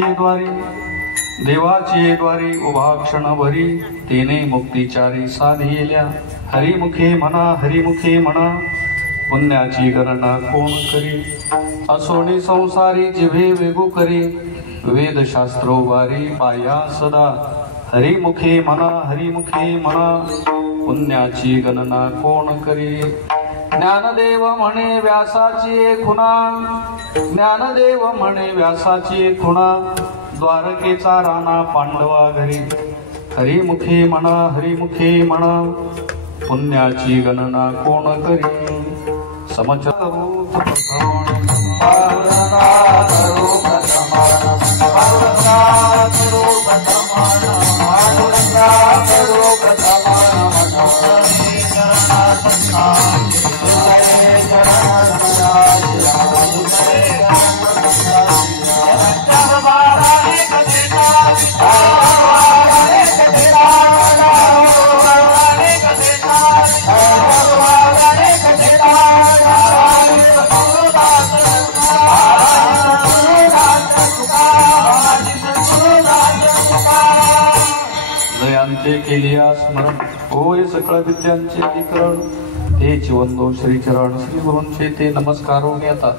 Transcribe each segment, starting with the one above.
द्वारी देवाचे द्वारी उभा क्षणभरी तेने मुक्तिचारी साधिल्या हरिमुखे म्हणा पुण्याची गणना कोण करी असोनी संसारी जिभे वेगू करी वेदशास्त्रो वारी पाया सदा हरिमुखे म्हणा पुण्याची गणना कोण करी ज्ञानदेव म्हणे व्यासाची खुणा द्वारकेचा राणा पांडवा घरी हरिमुखे म्हणा पुण्याची गणना कोण करी जयांचे केलिया स्मरण होय सकळ विद्यांचे अधिकरण तेच वंदो श्रीचरण श्री गुरूंचे ते नमस्कारो आता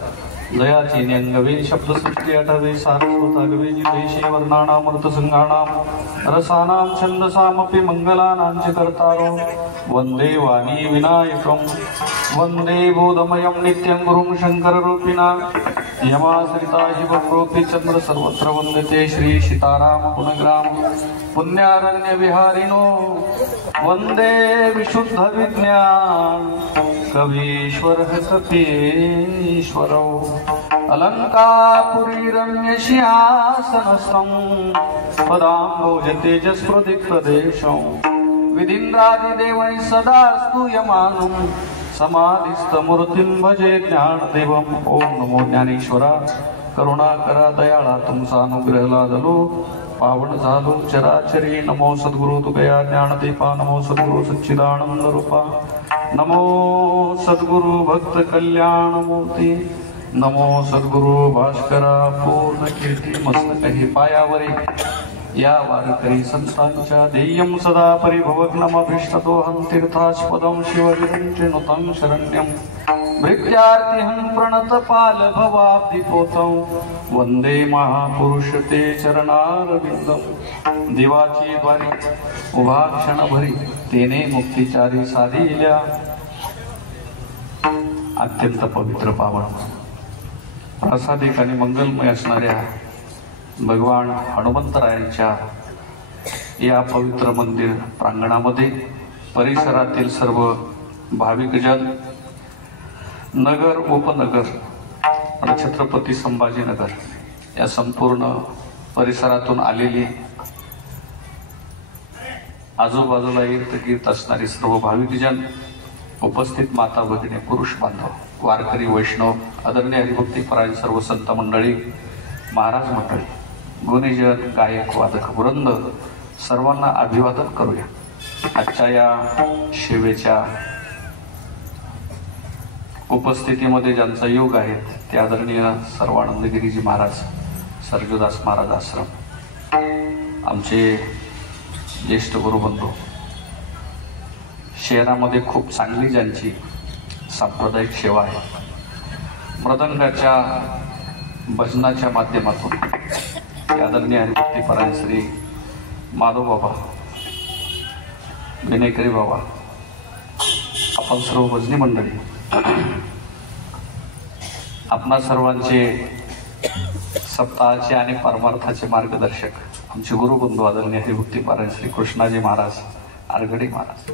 जयाची न्यंगवे शब्दसृष्टी आठवे सारस्वतागवे जितेशे वर्णानामृत संगाणाम रसानाम छंदसामपि मंगलानांचे कर्तारो वंदे वाणी विनायकम वंदे बोधमयं नित्यं गुरुं शंकररूपिणा यमाश्रिता शिवप्रोपि चंद्र सर्वत्र वंदते श्री सीताराम गुणग्राम पुण्यारण्य विहारिणो वंदे विशुद्ध विज्ञान कवीश्वर कपीश्वरो अलंकारपुरी रम्य सिंहासनस्थं पदाम्भोज तेजस्कृति प्रदेशं विधीन्द्रादिदेवैः सदा स्तूयमानं समाधिस्थमूर्तिं भजे ज्ञानदेवम् ओम नमो ज्ञानेश्वरा करुणाकरा दयाळा तुमचा अनुग्रह लादलो पावन झालो चराचरी नमो सद्गुरु तुगया ज्ञानदीपा नमो सद्गुरु सच्चिदानंद रूपा नमो सद्गुरु भक्त कल्याण मूर्ती नमो सद्गुरु भास्करा पूर्ण कीर्ती मस्तकही पायावरी या वारकरी संतांच्या ध्येयं सदा परिभवग्नमभीष्टदोहं तीर्थास्पदं शिवविरञ्चिनुतं शरण्यं भृत्यार्तिहं प्रणतपाल भवाब्धिपोतं वंदे महापुरुष ते चरणारविंदं देवाची द्वारी उभा क्षणभरी तेने मुक्तिचारी साधिल्या अत्यंत पवित्र पावन प्रसादिक आणि मंगलमय असणाऱ्या भगवान हनुमंतरायांच्या या पवित्र मंदिर प्रांगणामध्ये परिसरातील सर्व भाविकजन नगर उपनगर आणि छत्रपती संभाजीनगर या संपूर्ण परिसरातून आलेली आजूबाजूला कीर्त असणारी सर्व भाविकजन उपस्थित माता भगिनी पुरुष बांधव वारकरी वैष्णव आदरणीय हरिभक्तीपरायण सर्व संत मंडळी महाराज मंडळी गुणीजन गायक वादक वृंद सर्वांना अभिवादन करूया। आजच्या या सेवेच्या उपस्थितीमध्ये ज्यांचा योग आहे ते आदरणीय सर्वानंद गिरीजी महाराज सर्जोदास महाराज आश्रम आमचे ज्येष्ठ गुरुबंधू शहरामध्ये खूप चांगली ज्यांची सांप्रदायिक सेवा आहे मृदंगाच्या भजनाच्या माध्यमातून आदरणीय हरिभक्तीपरायण श्री माधव बाबा विनयकरी बाबा आपण सर्व भजनी मंडळी आपणा सर्वांचे सप्ताहाचे आणि परमार्थाचे मार्गदर्शक आमचे गुरुबंधू आदरणीय हरिभक्तीपरायण श्री कृष्णाजी महाराज आरगडे महाराज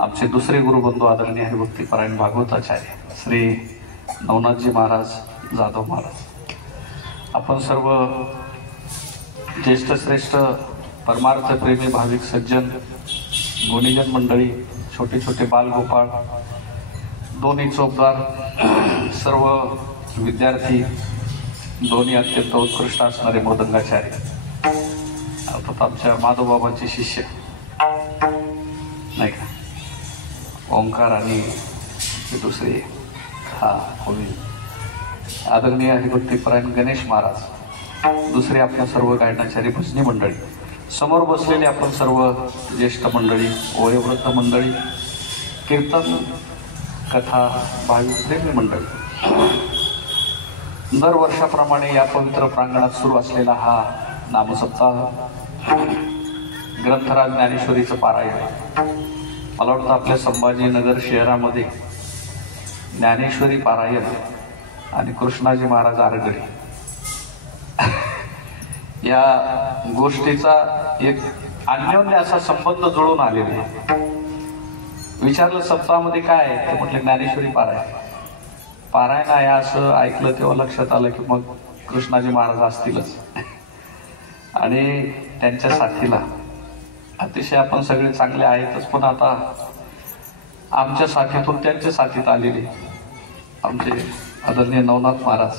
आमचे दुसरे गुरुबंधू आदरणीय हरिभक्तीपरायण भागवताचार्य श्री नवनाथजी महाराज जाधव महाराज आपण सर्व ज्येष्ठ श्रेष्ठ परमार्थ प्रेमी भाविक सज्जन गुणीजन मंडळी छोटे छोटे बालगोपाळ दोन्ही चोपदार सर्व विद्यार्थी दोन्ही अत्यंत उत्कृष्ट असणारे मृदंगाचार्य अर्थात आमच्या माधवबाबांचे शिष्य नाही का ओंकार आणि दुसरे होईल आदरणीय हरिभक्तीपरायण गणेश महाराज दुसरे आपल्या सर्व गायनाचारी भजनी मंडळी, समोर बसलेले आपण सर्व ज्येष्ठ मंडळी, वयोवृद्ध मंडळी, कीर्तन कथा भाविक प्रेमी मंडळी, दरवर्षाप्रमाणे या पवित्र प्रांगणात सुरू असलेला हा नामसप्ताह, ग्रंथराज ज्ञानेश्वरीचं पारायण. मला वाटतं आपल्या संभाजीनगर शहरामध्ये ज्ञानेश्वरी पारायण आणि कृष्णाजी महाराज आरगडे या गोष्टीचा एक अन्योन्य असा संबंध जुळून आलेला आहे. विचारलं सप्ताहामध्ये काय आहे, ते म्हटलं ज्ञानेश्वरी पारायण आहे. असं ऐकलं तेव्हा लक्षात आलं की मग कृष्णाजी महाराज असतीलच. आणि त्यांच्या साथीला अतिशय आपण सगळे चांगले आहेतच, पण आता आमच्या साथीतून त्यांच्या साथीत आलेले आमचे आदरणीय नवनाथ महाराज,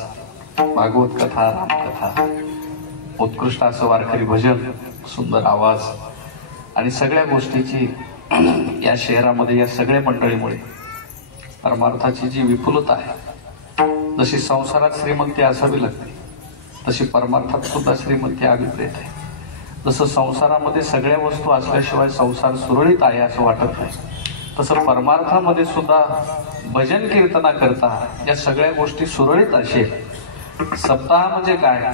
भागवत कथा, रामकथा, उत्कृष्ट असं वारकरी भजन, सुंदर आवाज आणि सगळ्या गोष्टीची या शहरामध्ये या सगळ्या मंडळीमुळे परमार्थाची जी विपुलता आहे, जशी संसारात श्रीमंती असावी लागते तशी परमार्थात सुद्धा श्रीमंती अभिप्रेत आहे. जसं संसारामध्ये सगळ्या वस्तू असल्याशिवाय संसार सुरळीत आहे असं वाटत नाही, तसं परमार्थामध्ये सुद्धा भजन कीर्तना करता या सगळ्या गोष्टी सुरळीत असेल. सप्ताह म्हणजे काय?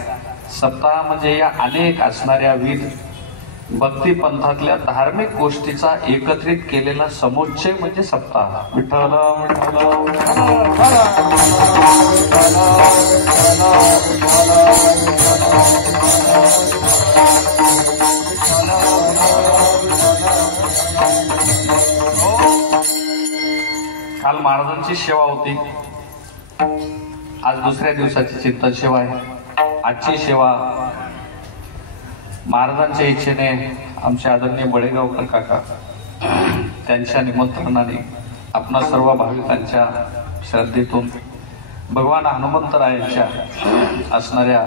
सप्ताह म्हणजे या अनेक असणाऱ्या विविध भक्ती पंथातल्या धार्मिक गोष्टीचा एकत्रित केलेला समुच्चय म्हणजे सप्ताह. विठ्ठल काल महाराजांची सेवा होती, आज दुसऱ्या दिवसाची चिंतन सेवा आहे. आजची सेवा महाराजांच्या इच्छेने आमचे आदरणीय बडेगावकर काका त्यांच्या निमंत्रणाने आपणा सर्व भाविकांच्या श्रद्धेतून भगवान हनुमंतरायांच्या असणाऱ्या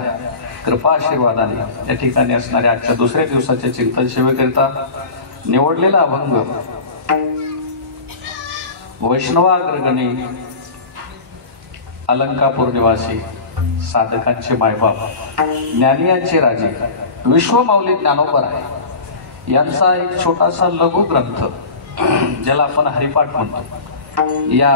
कृपा आशीर्वादाने या ठिकाणी असणाऱ्या आजच्या दुसऱ्या दिवसाच्या चिंतन सेवेकरिता निवडलेला अभंग वैष्णवाग्रगणी अलंकापूर निवासी साधकांचे मायबाप ज्ञानियांचे राजे विश्वमाऊली ज्ञानोबा आहे यांचा एक छोटासा लघु ग्रंथ ज्याला आपण हरिपाठ म्हणतो, या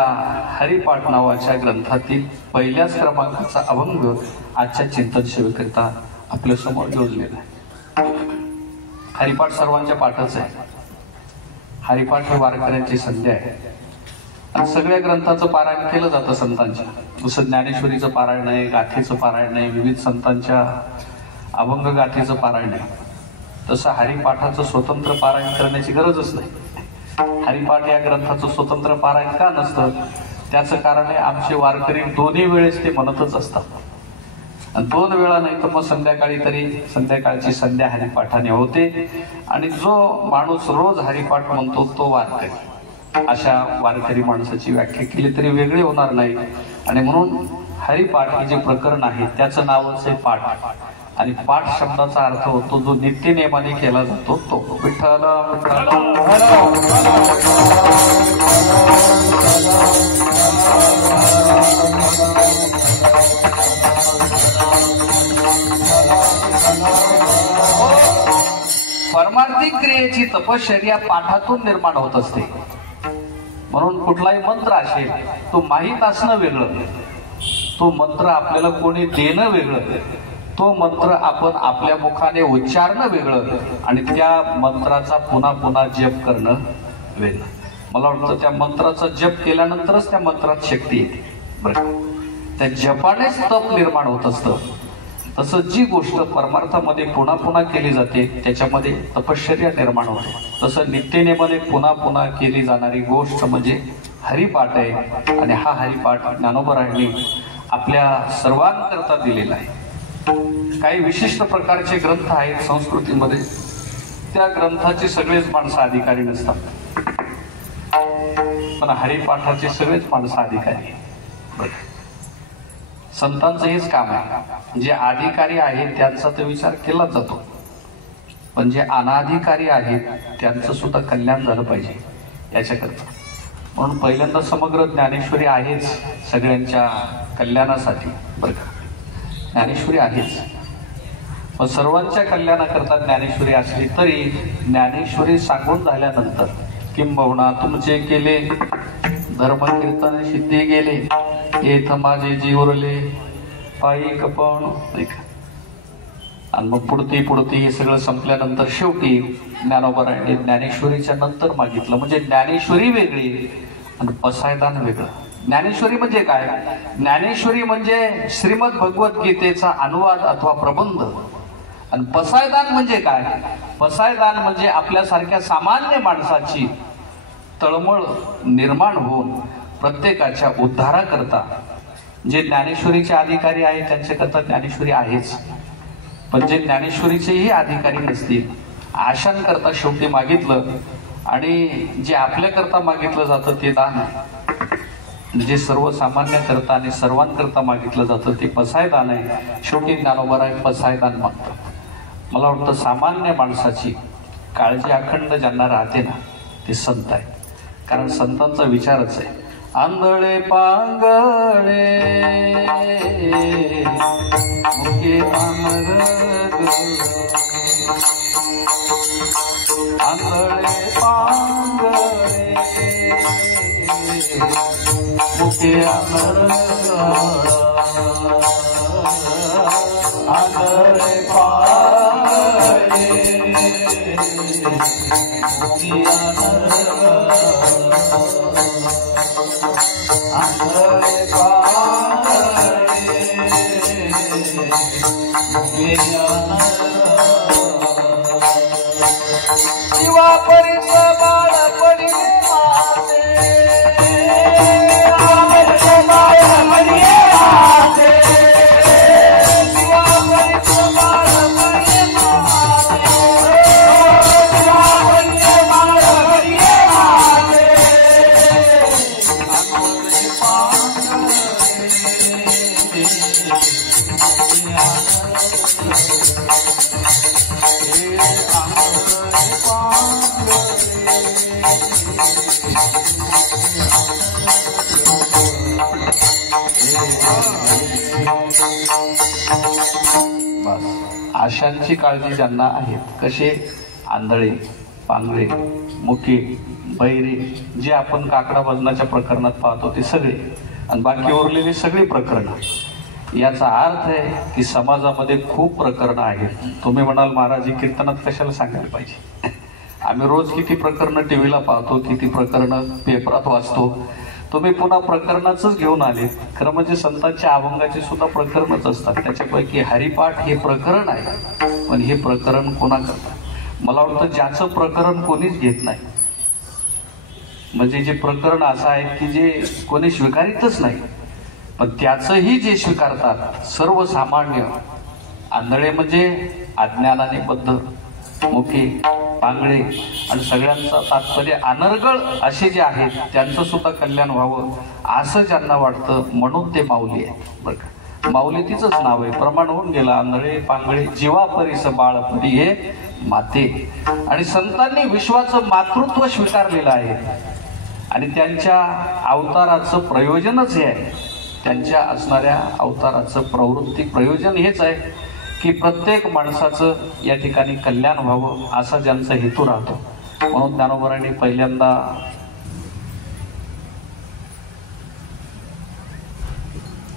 हरिपाठ नावाच्या ग्रंथातील पहिल्याच क्रमांकाचा अभंग आजच्या चिंतन सेवेकरिता आपल्या समोर योजलेला आहे. हरिपाठ सर्वांच्या पाठच आहे. हरिपाठ हे वारकऱ्यांची संध्या आहे आणि सगळ्या ग्रंथाचं पारायण केलं जातं संतांच्या. जसं ज्ञानेश्वरीचं पारायण आहे, गाथेचं पारायण आहे, विविध संतांच्या अभंग गाथेचं पारायण आहे, तसं हरिपाठाचं स्वतंत्र पारायण करण्याची गरजच नाही. हरिपाठ या ग्रंथाचं स्वतंत्र पारायण का नसतं, त्याचं कारण आहे आमचे वारकरी दोन्ही वेळेस ते म्हणतच असतात. आणि 2 वेळा नाही तर मग संध्याकाळी तरी संध्याकाळची संध्या हरिपाठाने होते. आणि जो माणूस रोज हरिपाठ म्हणतो तो वारकरी. अशा वारकरी माणसाची व्याख्या केली तरी वेगळे होणार नाही. आणि म्हणून हरिपाठ हे जे प्रकरण आहे त्याचं नावच आहे पाठ. आणि पाठ शब्दाचा अर्थ होतो जो नित्य नेमाने केला जातो तो. विठ्ठल परमार्थिक क्रियेची तपश्चर्या पाठातून निर्माण होत असते. म्हणून कुठलाही मंत्र असेल तो माहीत असणं वेगळं, तो मंत्र आपल्याला कोणी देणं वेगळं, तो मंत्र आपण आपल्या मुखाने उच्चारणं वेगळं आणि त्या मंत्राचा पुन्हा पुन्हा जप करणं वेगळं. मला वाटतं त्या मंत्राचा जप केल्यानंतरच त्या मंत्रात शक्ती येते. बरं, त्या जपानेच तप निर्माण होत असतं. तसं जी गोष्ट परमार्थामध्ये पुन्हा पुन्हा केली जाते त्याच्यामध्ये तपश्चर्या निर्माण होते. तसं नित्यनेमाने पुन्हा पुन्हा केली जाणारी गोष्ट म्हणजे हरिपाठ आहे. आणि हा हरिपाठ ज्ञानोबरायांनी आपल्या सर्वांकरता दिलेला आहे. काही विशिष्ट प्रकारचे ग्रंथ आहेत संस्कृतीमध्ये, त्या ग्रंथाचे सगळेच माणसं अधिकारी नसतात, पण हरिपाठाचे सगळेच माणसं अधिकारी. संतांचं हेच काम आहे. जे अधिकारी आहेत त्यांचा तर विचार केला जातो, पण जे अनाधिकारी आहेत त्यांचं सुद्धा कल्याण झालं पाहिजे याच्याकरता. म्हणून पहिल्यांदा समग्र ज्ञानेश्वरी आहेच सगळ्यांच्या कल्याणासाठी. बरं का, ज्ञानेश्वरी आहेच पण सर्वांच्या कल्याणाकरता ज्ञानेश्वरी असली तरी ज्ञानेश्वरी सांगून झाल्यानंतर किंबहुना तुमचे केले धर्म कीर्तन सिद्धी गेले येथ माझे जीवरले पायी कपण. आणि मग पुढती हे सगळं संपल्यानंतर शेवटी ज्ञानोबारायांनी ज्ञानेश्वरीच्या नंतर मागितलं. म्हणजे ज्ञानेश्वरी वेगळी आणि पसायदान वेगळं. ज्ञानेश्वरी म्हणजे काय? ज्ञानेश्वरी म्हणजे श्रीमद भगवद्गीतेचा अनुवाद अथवा प्रबंध. आणि पसायदान म्हणजे काय? पसायदान म्हणजे आपल्यासारख्या सामान्य माणसाची तळमळ निर्माण होऊन प्रत्येकाच्या उद्धाराकरता जे ज्ञानेश्वरीचे अधिकारी आहेत त्यांच्याकरता ज्ञानेश्वरी आहेच, पण जे ज्ञानेश्वरीचेही अधिकारी नसतील आशांकरता शेवटी मागितलं. आणि जे आपल्याकरता मागितलं जातं ते दान आहे. जे सर्वसामान्याकरता आणि सर्वांकरता मागितलं जातं ते पसायदान आहे. शेवटी ज्ञानोबा पसायदान मागतात. मला वाटतं सामान्य माणसाची काळजी अखंड ज्यांना राहते ना ते संत आहे. कारण संतांचा विचारच आहे आंधळे पांगळे मुके आंधळे पांगळे मुके आंधळे पांगळे मुके शिवा परिस बाळ पडी आशांची काळजी ज्यांना आहे. कसे? आंधळे पांगळे मुके बैरे जे आपण काकडा भजनाच्या प्रकरणात पाहतो ते सगळे आणि बाकी उरलेली सगळी प्रकरणं. याचा अर्थ आहे की समाजामध्ये खूप प्रकरणं आहेत. तुम्ही म्हणाल महाराज कीर्तनात कशाला सांगायला पाहिजे? आम्ही रोज किती प्रकरणं टीव्हीला पाहतो, किती प्रकरणं पेपरात वाचतो. तुम्ही पुन्हा प्रकरणाचंच घेऊन आले. खरं म्हणजे संतांच्या अभंगाची सुद्धा प्रकरणच असतात. त्याच्यापैकी हरिपाठ हे प्रकरण आहे, पण हे प्रकरण कोणा करतात? मला वाटतं ज्याचं प्रकरण कोणीच घेत नाही. म्हणजे जे प्रकरण असं आहे की जे कोणी स्वीकारितच नाही, पण त्याचंही जे स्वीकारतात सर्वसामान्य. आंधळे म्हणजे अज्ञानाने बद्ध, मुके पांगळे आणि सगळ्यांचं तात्पर्य अनर्गळ असे जे आहेत त्यांचं सुद्धा कल्याण व्हावं असं ज्यांना वाटतं म्हणून ते माऊली आहे. बरं का, माऊली तिचंच नाव आहे. प्रमाण होऊन गेला. आंधळे पांगळे जीवा परिस बाळपणी हे माते. आणि संतांनी विश्वाचं मातृत्व स्वीकारलेलं आहे आणि त्यांच्या अवताराचं प्रयोजनच हे आहे. त्यांच्या असणाऱ्या अवताराचं प्रवृत्ती प्रयोजन हेच आहे की प्रत्येक माणसाचं या ठिकाणी कल्याण व्हावं असा ज्यांचा हेतू राहतो. म्हणून ज्ञानोबारांनी पहिल्यांदा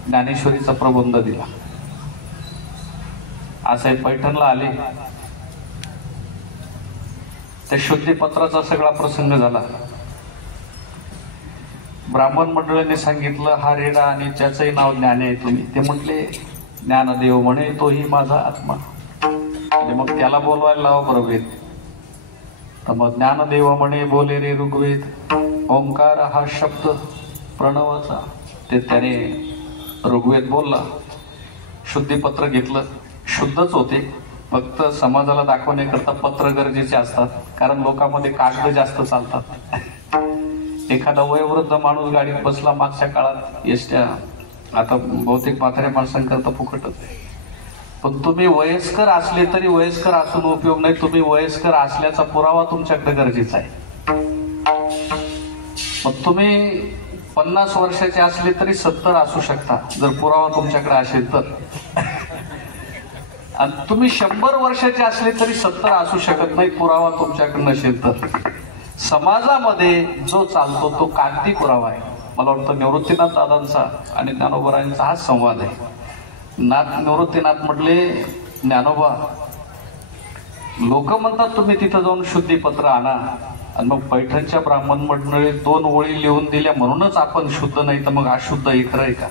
ज्ञानेश्वरीचा प्रबंध दिला. असे पैठणला आले, त्या शुद्धीपत्राचा सगळा प्रसंग झाला. ब्राह्मण मंडळींनी सांगितलं हा रेडा आणि त्याचंही नाव ज्ञान आहे तुम्ही. ते म्हटले ज्ञानदेव म्हणे तोही माझा आत्मा. आणि मग त्याला बोलवायला लावा बरोबर. तर मग ज्ञानदेव म्हणे बोले रे ऋग्वेद. ओंकार हा शब्द प्रणवाचा. ते त्याने ऋग्वेद बोलला. शुद्धीपत्र घेतलं. शुद्धच होते, फक्त समाजाला दाखवण्याकरता पत्र गरजेचे असतात, कारण लोकांमध्ये कागद जास्त चालतात. एखादा वयोवृद्ध माणूस गाडीत बसला मागच्या काळात एसट्या, आता बहुतेक म्हाताऱ्या माणसांकरता फुकटच आहे. पण तुम्ही वयस्कर असले तरी वयस्कर असून उपयोग नाही. तुम्ही वयस्कर असल्याचा पुरावा तुमच्याकडे गरजेचा आहे. मग तुम्ही 50 वर्षाचे असले तरी 70 असू शकता जर पुरावा तुमच्याकडे असेल तर. आणि तुम्ही 100 वर्षाचे असले तरी 70 असू शकत नाही, पुरावा तुमच्याकडे नसेल तर. समाजामध्ये जो चालतो तो कागदी पुरावा आहे. मला वाटतं निवृत्तीनाथ दादांचा आणि ज्ञानोबारायांचा हा संवाद आहे. निवृत्तीनाथ म्हटले, ज्ञानोबा लोक म्हणतात तुम्ही तिथं जाऊन शुद्धीपत्र आणा, आणि मग पैठणच्या ब्राह्मण मंडळी 2 ओळी लिहून दिल्या म्हणूनच आपण शुद्ध नाही, तर मग अशुद्ध इतर आहे का?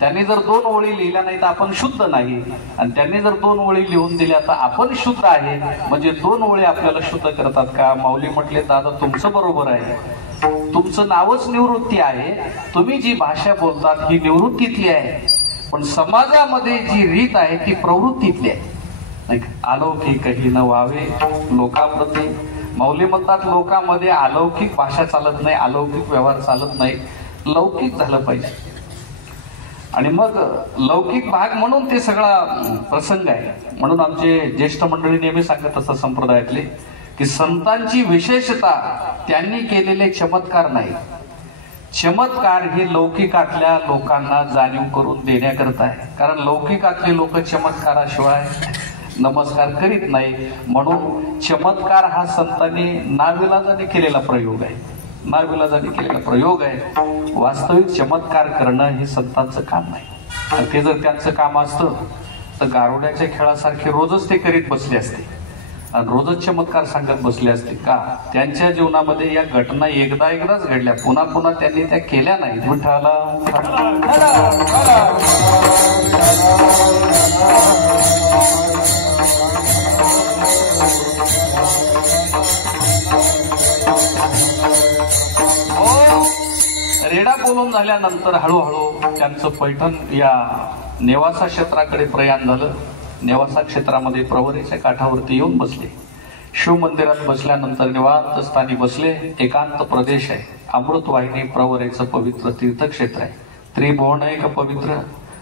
त्यांनी जर 2 ओळी लिहिल्या नाही तर आपण शुद्ध नाही, आणि त्यांनी जर 2 ओळी लिहून दिल्या तर आपण शुद्ध आहे. म्हणजे 2 ओळी आपल्याला शुद्ध करतात का? माऊली म्हटले, दादा तुमचं बरोबर आहे, तुमचं नावच निवृत्ती आहे, तुम्ही जी भाषा बोलतात ही निवृत्तीतली आहे, पण समाजामध्ये जी रीत आहे ती प्रवृत्तीतली आहे. अलौकिकही न व्हावे लोकांप्रती. माऊली म्हणतात लोकांमध्ये अलौकिक भाषा चालत नाही, अलौकिक व्यवहार चालत नाही, लौकिक झालं पाहिजे. आणि मग लौकिक भाग म्हणून ते सगळा प्रसंग आहे. म्हणून आमचे ज्येष्ठ मंडळी नेहमी सांगत असतात संप्रदायातले की संतांची विशेषता त्यांनी केलेले चमत्कार नाही, चमत्कार हे लौकिकातल्या लोकांना जाणीव करून देण्याकरता आहे. कारण लौकिकातले लोक चमत्काराशिवाय नमस्कार करीत नाही. म्हणून चमत्कार हा संतांनी नाविलाजाने केलेला प्रयोग आहे, नाविलाजाने केलेला प्रयोग आहे. वास्तविक चमत्कार करणं हे संतांचं काम नाही. आणि ते जर त्यांचं काम असतं तर गारुड्याच्या खेळासारखे रोजच ते करीत बसले असते आणि रोजच चमत्कार सांगत बसले असते का? त्यांच्या जीवनामध्ये या घटना एकदाच घडल्या, पुन्हा पुन्हा त्यांनी त्या केल्या नाहीत. विठ्ठला रेडा बोलून झाल्यानंतर हळूहळू त्यांचं पैठण या नेवासा क्षेत्राकडे प्रयाण झालं. नेवासा क्षेत्रामध्ये प्रवरेच्या काठावरती येऊन बसले. शिव मंदिरात बसल्यानंतर निवांत स्थानी बसले. एकांत प्रदेश आहे, अमृतवाहिनी प्रवरेचं पवित्र तीर्थक्षेत्र आहे. त्रिभुवन एक पवित्र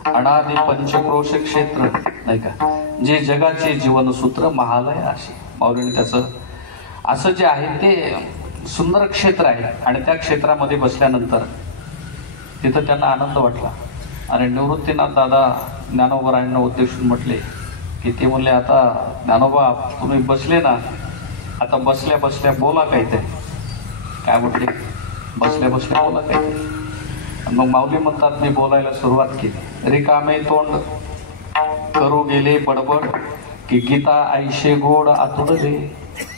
अनादि पंचक्रोश क्षेत्र नाही का, जे जगाचे जीवनसूत्र महालय असे माऊलीने त्याचं असं जे आहे ते सुंदर क्षेत्र आहे. आणि त्या क्षेत्रामध्ये बसल्यानंतर तिथं त्यांना आनंद वाटला. आणि निवृत्तीनाथ दादा ज्ञानोबारायांना उद्देशून म्हटले की ते म्हणले, आता ज्ञानोबा तुम्ही बसले ना, आता बसल्या बसल्या बोला काहीतरी. काय म्हटले? बसल्या बसल्या बोला काहीतरी. मग माऊली म्हणतात, मी बोलायला सुरुवात केली. रिकामे तोंड करू गेले बडबड की गीता आईशे गोड आतुडले.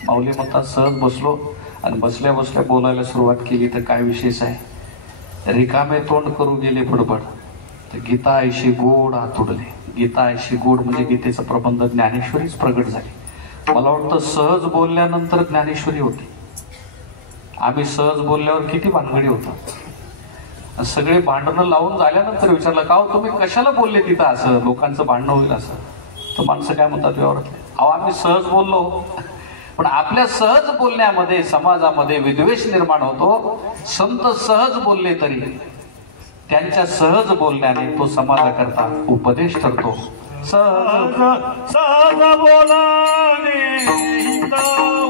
माऊली म्हणतात, सहज बसलो आणि बसल्या बसल्या बोलायला सुरुवात केली तर काय विशेष आहे? रिकामे तोंड करू गेले बडबड तर गीता आईशी गोड आतुडले. गीता आईशी गोड म्हणजे गीतेचं प्रबंध ज्ञानेश्वरीच प्रगट झाली. मला वाटतं सहज बोलल्यानंतर ज्ञानेश्वरी होती. आम्ही सहज बोलल्यावर किती भानगडी होतात. सगळे भांडणं लावून झाल्यानंतर विचारलं, का हो तुम्ही कशाला बोलले तिथं, असं लोकांचं भांडणं होईल असं. तर माणसं काय म्हणतात व्यवहारातले, अहो आम्ही सहज बोललो. पण आपल्या सहज बोलण्यामध्ये समाजामध्ये विद्वेष निर्माण होतो. संत सहज बोलले तरी त्यांच्या सहज बोलण्याने तो समाजाकरता उपदेश ठरतो. सहज सहज बोलाने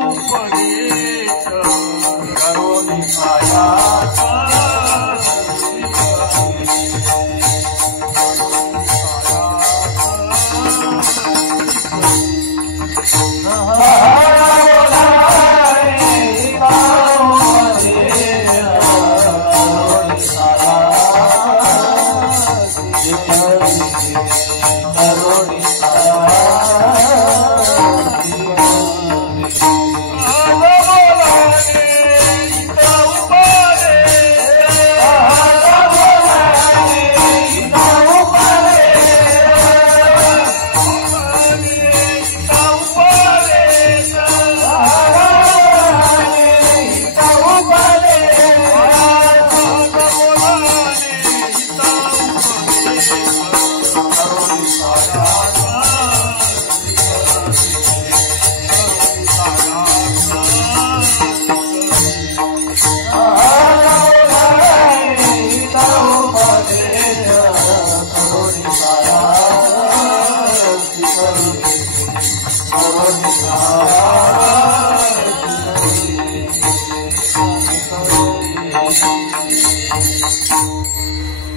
उपदेश करोनी माया.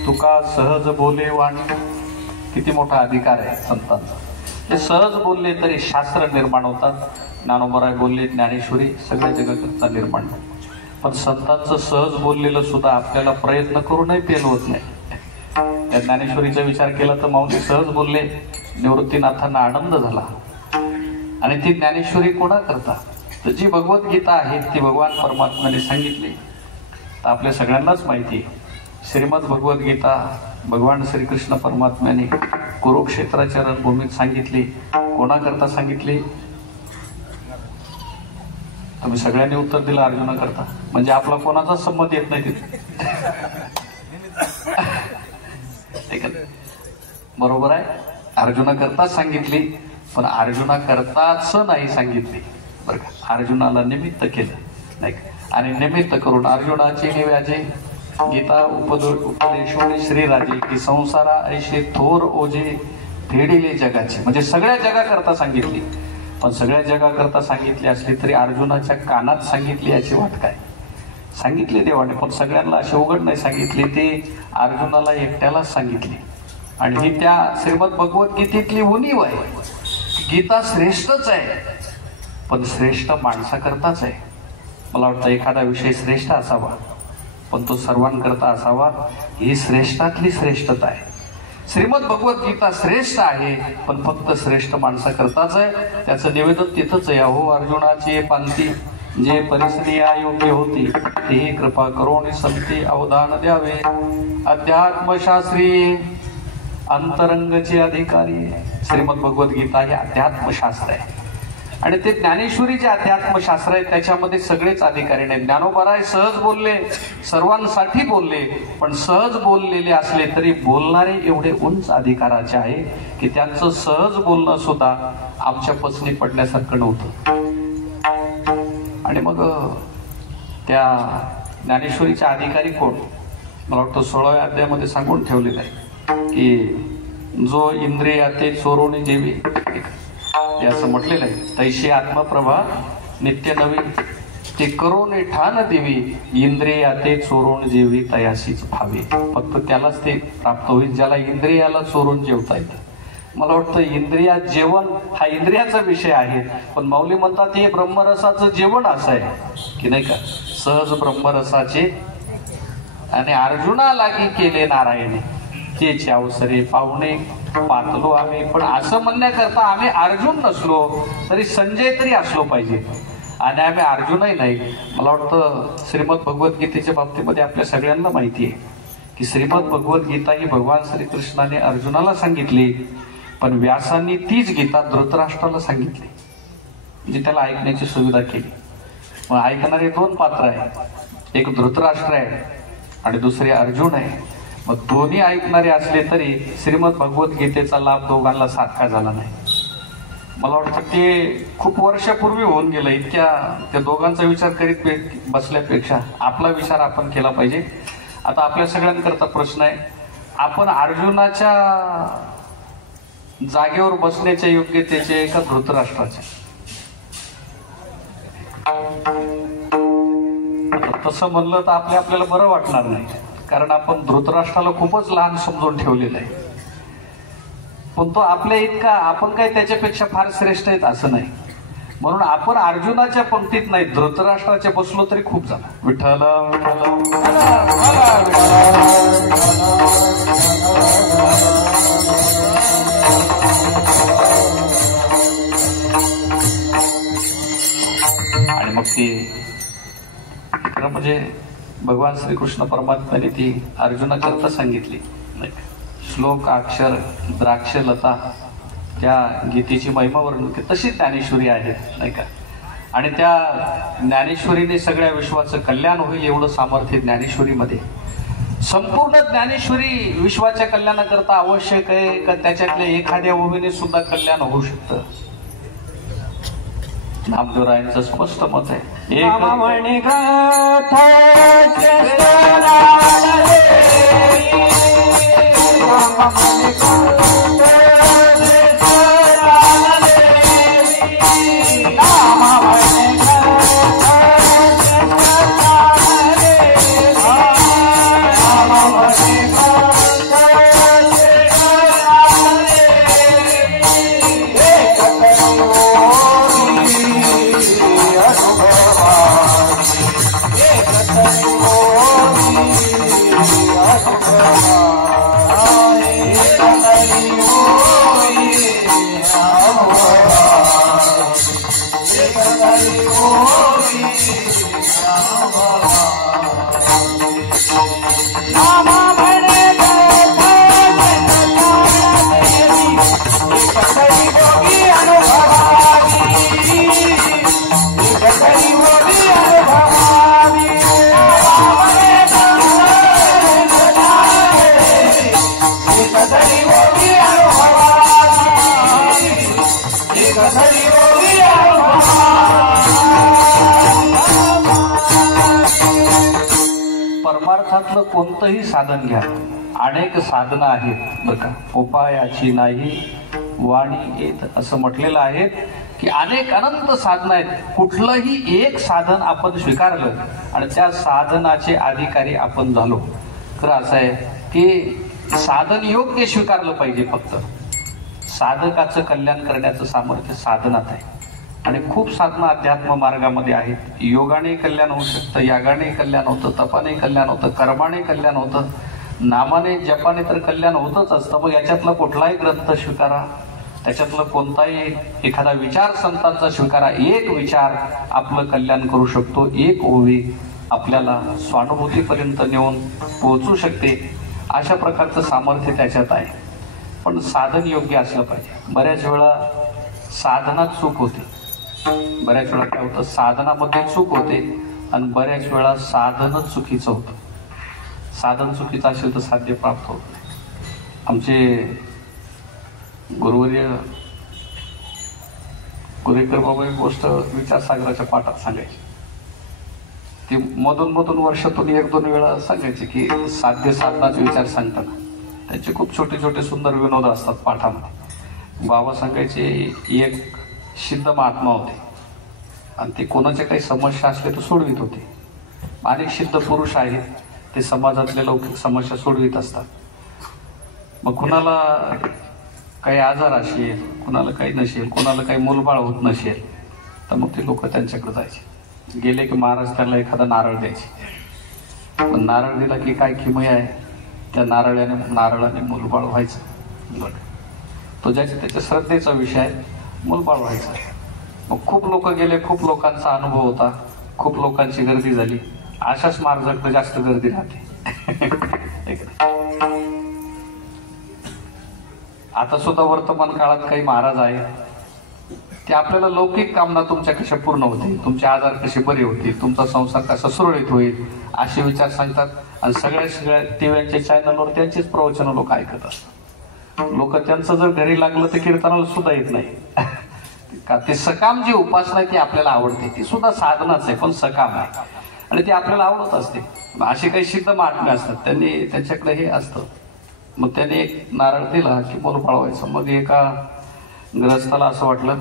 तुका सहज बोले वाणी. किती मोठा अधिकार आहे संतांचा. ते सहज बोलले तरी शास्त्र निर्माण होतात. ज्ञानोबराय बोलले ज्ञानेश्वरी सगळ्या जगाकरता निर्माण. पण संतांचं सहज बोललेलं सुद्धा आपल्याला प्रयत्न करूनही पेल होत नाही. त्या ज्ञानेश्वरीचा विचार केला तर माऊली सहज बोलले, निवृत्तीनाथांना आनंद झाला. आणि ती ज्ञानेश्वरी कोणा करता, तर जी भगवद्गीता आहे ती भगवान परमात्म्याने सांगितली. तर आपल्या सगळ्यांनाच माहिती आहे, श्रीमद भगवद्गीता भगवान श्रीकृष्ण परमात्म्याने कुरुक्षेत्राच्या रणभूमीत सांगितली. कोणाकरता सांगितली? तुम्ही सगळ्यांनी उत्तर दिलं अर्जुना करता. म्हणजे आपला कोणाचाच संमत येत नाही तिथे. बरोबर आहे, अर्जुना करताच सांगितली. पण अर्जुना करताच नाही सांगितली बरं का, अर्जुनाला निमित्त केलं नाही का. आणि निमित्त करून अर्जुनाचे निव्याजे गीता उपदेशोने श्रीराजे की संसारा ऐशे थोर ओझे फेडिले जगाचे. म्हणजे सगळ्या जगाकरता सांगितली. पण सगळ्या जगाकरता सांगितली असली तरी अर्जुनाच्या कानात सांगितली याची वाट काय. सांगितली देवाने, पण सगळ्यांना अशी उघड नाही सांगितली. ती अर्जुनाला एकट्यालाच सांगितली. आणि ही त्या श्रीमद भगवद्गीतेतली उणीव आहे. गीता श्रेष्ठच आहे, पण श्रेष्ठ माणसाकरताच आहे. मला वाटतं एखादा विषय श्रेष्ठ असावा, पण तो सर्वांकरता असावा. ही श्रेष्ठातली श्रेष्ठता आहे. श्रीमद भगवद्गीता श्रेष्ठ आहे, पण फक्त श्रेष्ठ माणसाकरताच आहे. त्याचं निवेदन तिथंच आहे. अहो अर्जुनाची पंक्ती जे परिस्थिती योग्य होती ते कृपा करून संती अवधान द्यावे. अध्यात्मशास्त्री अंतरंगचे अधिकारी. श्रीमद भगवद्गीता हे अध्यात्मशास्त्र आहे. आणि ते ज्ञानेश्वरी जे अध्यात्मशास्त्र आहे त्याच्यामध्ये सगळेच अधिकारी नाही. ज्ञानोबराय सहज बोलले, सर्वांसाठी बोलले. पण सहज बोललेले असले तरी बोलणारे एवढे उंच अधिकाराचे आहे की त्यांचं सहज बोलणं सुद्धा आमच्या पचनी पडण्यासारखं नव्हतं. आणि मग त्या ज्ञानेश्वरीचे अधिकारी कोण? मला वाटतं 16व्या अध्यायामध्ये सांगून ठेवलेलं आहे की जो इंद्रिया ते चोरून जेवी, असं म्हटलेलं आहे. तैशी आत्मप्रभा नित्य नवी ते करून ठाण देवी, इंद्रिया ते चोरून जेवी तयाशीच भावी. फक्त त्यालाच ते प्राप्त होईल ज्याला इंद्रियाला चोरून जेवता येतं. मला वाटतं इंद्रिया जेवण हा इंद्रियाचा विषय आहे, पण माऊली म्हणतात हे ब्रह्मरसाचं जेवण असं आहे की नाही का. सहज ब्रह्मरसाचे आणि अर्जुना लागी केले नारायणे, तेचे अवसरे पाहुणे पातलो आम्ही. पण असं म्हणण्याकरता आम्ही अर्जुन नसलो तरी संजय तरी असलो पाहिजे. आणि आम्ही अर्जुनही नाही. मला वाटतं श्रीमद भगवद्गीतेच्या बाबतीमध्ये आपल्या सगळ्यांना माहिती आहे की श्रीमद भगवद्गीता ही भगवान श्रीकृष्णाने अर्जुनाला सांगितली, पण व्यासांनी तीच गीता धृतराष्ट्राला सांगितली. म्हणजे त्याला ऐकण्याची सुविधा केली. मग ऐकणारे दोन पात्र आहेत, एक धृतराष्ट्र आहे आणि दुसरे अर्जुन आहे. मग दोन्ही ऐकणारे असले तरी श्रीमद भगवद्गीतेचा लाभ दोघांना सारखा झाला नाही. मला वाटतं ते खूप वर्षापूर्वी होऊन गेलं. इतक्या त्या दोघांचा विचार करीत बसल्यापेक्षा आपला विचार आपण केला पाहिजे. आता आपल्या सगळ्यांकरता प्रश्न आहे, आपण अर्जुनाच्या जागेवर बसण्याच्या योग्यतेचे का धृतराष्ट्राचे? तसं म्हणलं तर आपल्याला बरं वाटणार नाही, कारण आपण धृतराष्ट्राला खूपच लहान समजून ठेवलेलं आहे. पण तो आपल्या इतका, आपण काय त्याच्यापेक्षा फार श्रेष्ठ आहेत असं नाही. म्हणून आपण अर्जुनाच्या पंक्तीत नाही धृतराष्ट्राच्या बसलो तरी खूप झाला. विठ्ठल आणि मग ते म्हणजे भगवान श्रीकृष्ण परमात्म्याने ती अर्जुनाकरता सांगितली. श्लोक अक्षर द्राक्षलता त्या गीतेची महिमा वर्णन केली. तशी ज्ञानेश्वरी आहे नाही का. आणि त्या ज्ञानेश्वरीने सगळ्या विश्वाचं कल्याण होईल एवढं सामर्थ्य ज्ञानेश्वरीमध्ये. संपूर्ण ज्ञानेश्वरी विश्वाच्या कल्याणाकरता आवश्यक आहे का त्याच्यातल्या एखाद्या ओवीने सुद्धा कल्याण होऊ शकतं? नामदेवरायांचं स्पष्ट मत आहे. परमार्थातलं कोणतंही साधन घ्या, अनेक साधनं आहेत बरं का, उपायाची नाही वाणी येत असं म्हटलेलं आहे की अनेक अनंत साधनं आहेत. कुठलंही एक साधन आपण स्वीकारलं आणि त्या साधनाचे अधिकारी आपण झालो तर असं आहे की साधन योग्य स्वीकारलं पाहिजे. फक्त साधकाचं कल्याण करण्याचं सामर्थ्य साधनात आहे आणि खूप साधना अध्यात्म मार्गामध्ये आहेत. योगाने कल्याण होऊ शकतं, यागाने कल्याण होतं, तपाने कल्याण होतं, कर्माने कल्याण होतं, नामाने जपाने तर कल्याण होतच असतं. मग याच्यातला कुठलाही ग्रंथ स्वीकारा, त्याच्यातलं कोणताही एखादा विचार संतांचा स्वीकारा. एक विचार आपलं कल्याण करू शकतो, एक ओवी आपल्याला स्वानुभूतीपर्यंत नेऊन पोहोचू शकते. अशा प्रकारचं सामर्थ्य त्याच्यात आहे. पण साधन योग्य असलं पाहिजे. बऱ्याच वेळा साधनात चूक होते, बऱ्याच वेळा काय होतं साधनामध्ये चूक होते आणि बऱ्याच वेळा साधनच चुकीचं होतं. साधन चुकीचं असेल तर साध्य प्राप्त होत नाही. आमचे गुरुवर्य गुरेकर बाबा एक गोष्ट विचारसागराच्या पाठात सांगायची. ती मधून मधून वर्षातून एक दोन वेळा सांगायचे की साध्य साधनाचे विचार सांगताना त्यांचे खूप छोटे छोटे सुंदर विनोद असतात पाठामध्ये. बाबा सांगायचे एक सिद्ध महात्मा होते आणि ते कोणाच्या काही समस्या असल्या तर सोडवित होते. अनेक सिद्ध पुरुष आहेत, ते समाजातल्या लौकिक समस्या सोडवित असतात. मग कुणाला काही आजार असेल, कुणाला काही नसेल, कुणाला काही मूलबाळ होत नसेल तर मग ते लोक त्यांच्याकडे जायचे. गेले की महाराज त्यांना एखादा नारळ द्यायचे. पण नारळ दिला की काय किमया आहे, त्या नारळाने मूलबाळ व्हायचं. तो ज्याच्या त्याच्या श्रद्धेचा विषय आहे, मूलबाळ व्हायचं. मग खूप लोक गेले, खूप लोकांचा अनुभव होता, खूप लोकांची गर्दी झाली. अशाच मार्गाकडे जास्त गर्दी राहते. आता सुद्धा वर्तमान काळात काही महाराज आहेत, ते आपल्याला लौकिक कामना तुमच्या कशा पूर्ण होतील, तुमचे आजार कसे बरे होतील, तुमचा संसार कसा सुरळीत होईल असे विचार सांगतात. आणि सगळ्या टीव्हीच्या चॅनलवर त्यांचेच प्रवचन लोक ऐकत असतात. लोक त्यांचं जर घरी लागलं तर कीर्तनाला सुद्धा येत नाही. का ते सकाम जी उपासना ती आपल्याला आवडते, ती सुद्धा साधनाच आहे पण सकाम आहे आणि ती आपल्याला आवडत असते. असे काही सिद्ध महात्मे असतात, त्यांच्याकडे हे असतं. मग त्याने एक नारळ दिला की मूलबाळ व्हायचं. मग एका ग्रस्ताला असं वाटलं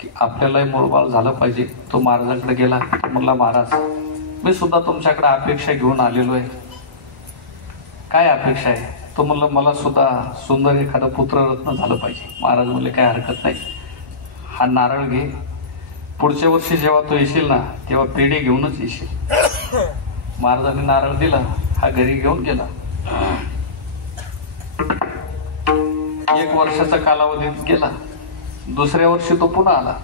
की आपल्यालाही मूलबाळ झालं पाहिजे. तो महाराजांकडे गेला, म्हणला महाराज मी सुद्धा तुमच्याकडे अपेक्षा घेऊन आलेलो आहे. काय अपेक्षा आहे? तो म्हणलं मला सुद्धा सुंदर एखादा पुत्ररत्न झालं पाहिजे. महाराज म्हणले काय हरकत नाही, हा नारळ घे, पुढच्या वर्षी जेव्हा तो येशील ना तेव्हा पेढे घेऊनच येशील. महाराजांनी नारळ दिला, हा घरी घेऊन गेला. 1 वर्षाचा कालावधी गेला. दुसऱ्या वर्षी तो पुन्हा आला.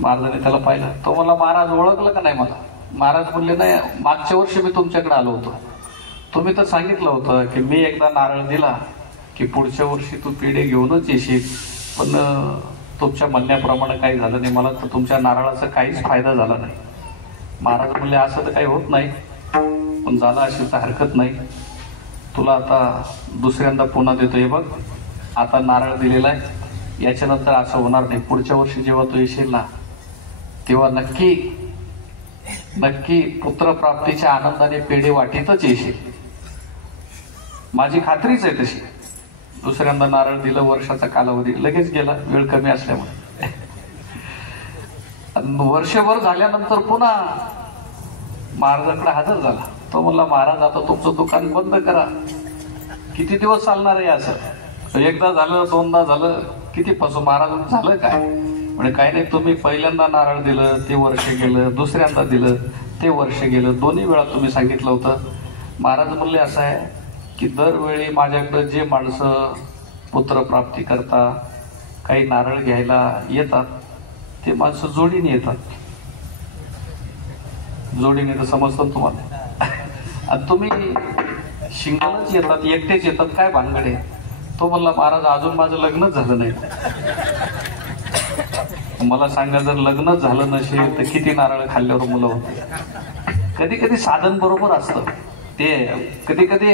महाराजांनी त्याला पाहिलं. तो मला महाराज ओळखलं का नाही मला? महाराज म्हणले नाही, मागच्या वर्षी मी तुमच्याकडे आलो होतो, तुम्ही तर सांगितलं होतं की मी एकदा नारळ दिला की पुढच्या वर्षी तू पेढे घेऊनच येशील. पण तुमच्या म्हणण्याप्रमाणे काही झालं नाही, मला तर तुमच्या नारळाचा काहीच फायदा झाला नाही. महाराज म्हणले असं तर काही होत नाही, पण झालं असेल तर हरकत नाही. तुला आता दुसऱ्यांदा पुन्हा देतोय बघ, आता नारळ दिलेला आहे, याच्यानंतर असं होणार नाही. पुढच्या वर्षी जेव्हा तू येशील ना तेव्हा नक्की नक्की पुत्रप्राप्तीच्या आनंदाने पेढे वाटीतच येशील, माझी खात्रीच आहे तशी. दुसऱ्यांदा नारळ दिलं, वर्षाचा कालावधी लगेच गेला, वेळ कमी असल्यामुळे. वर्षभर झाल्यानंतर पुन्हा महाराजांकडे हजर झाला. तो म्हणला महाराज आता तुमचं दुकान बंद करा, किती दिवस चालणार आहे असं? एकदा झालं, दोनदा झालं, किती फसू? महाराज झालं काय? म्हणजे काही नाही, तुम्ही पहिल्यांदा नारळ दिलं ते वर्ष गेलं, दुसऱ्यांदा दिलं ते वर्ष गेलं, दोन्ही वेळा तुम्ही सांगितलं होतं. महाराज म्हणले असं आहे की दरवेळी माझ्याकडे जे माणसं पुत्रप्राप्ती करता काही नारळ घ्यायला येतात ते माणसं जोडीने येतात. जोडीने तर समजतं तुम्हाला. आणि तुम्ही शिंगलच येतात, एकटेच येतात, काय भानगड आहे? तो म्हणला महाराज अजून माझं लग्नच झालं नाही. मला सांगा, जर लग्नच झालं नसेल तर किती नारळ खाल्ल्यावर मुलं होते? कधी कधी साधन बरोबर असतं, ते कधी कधी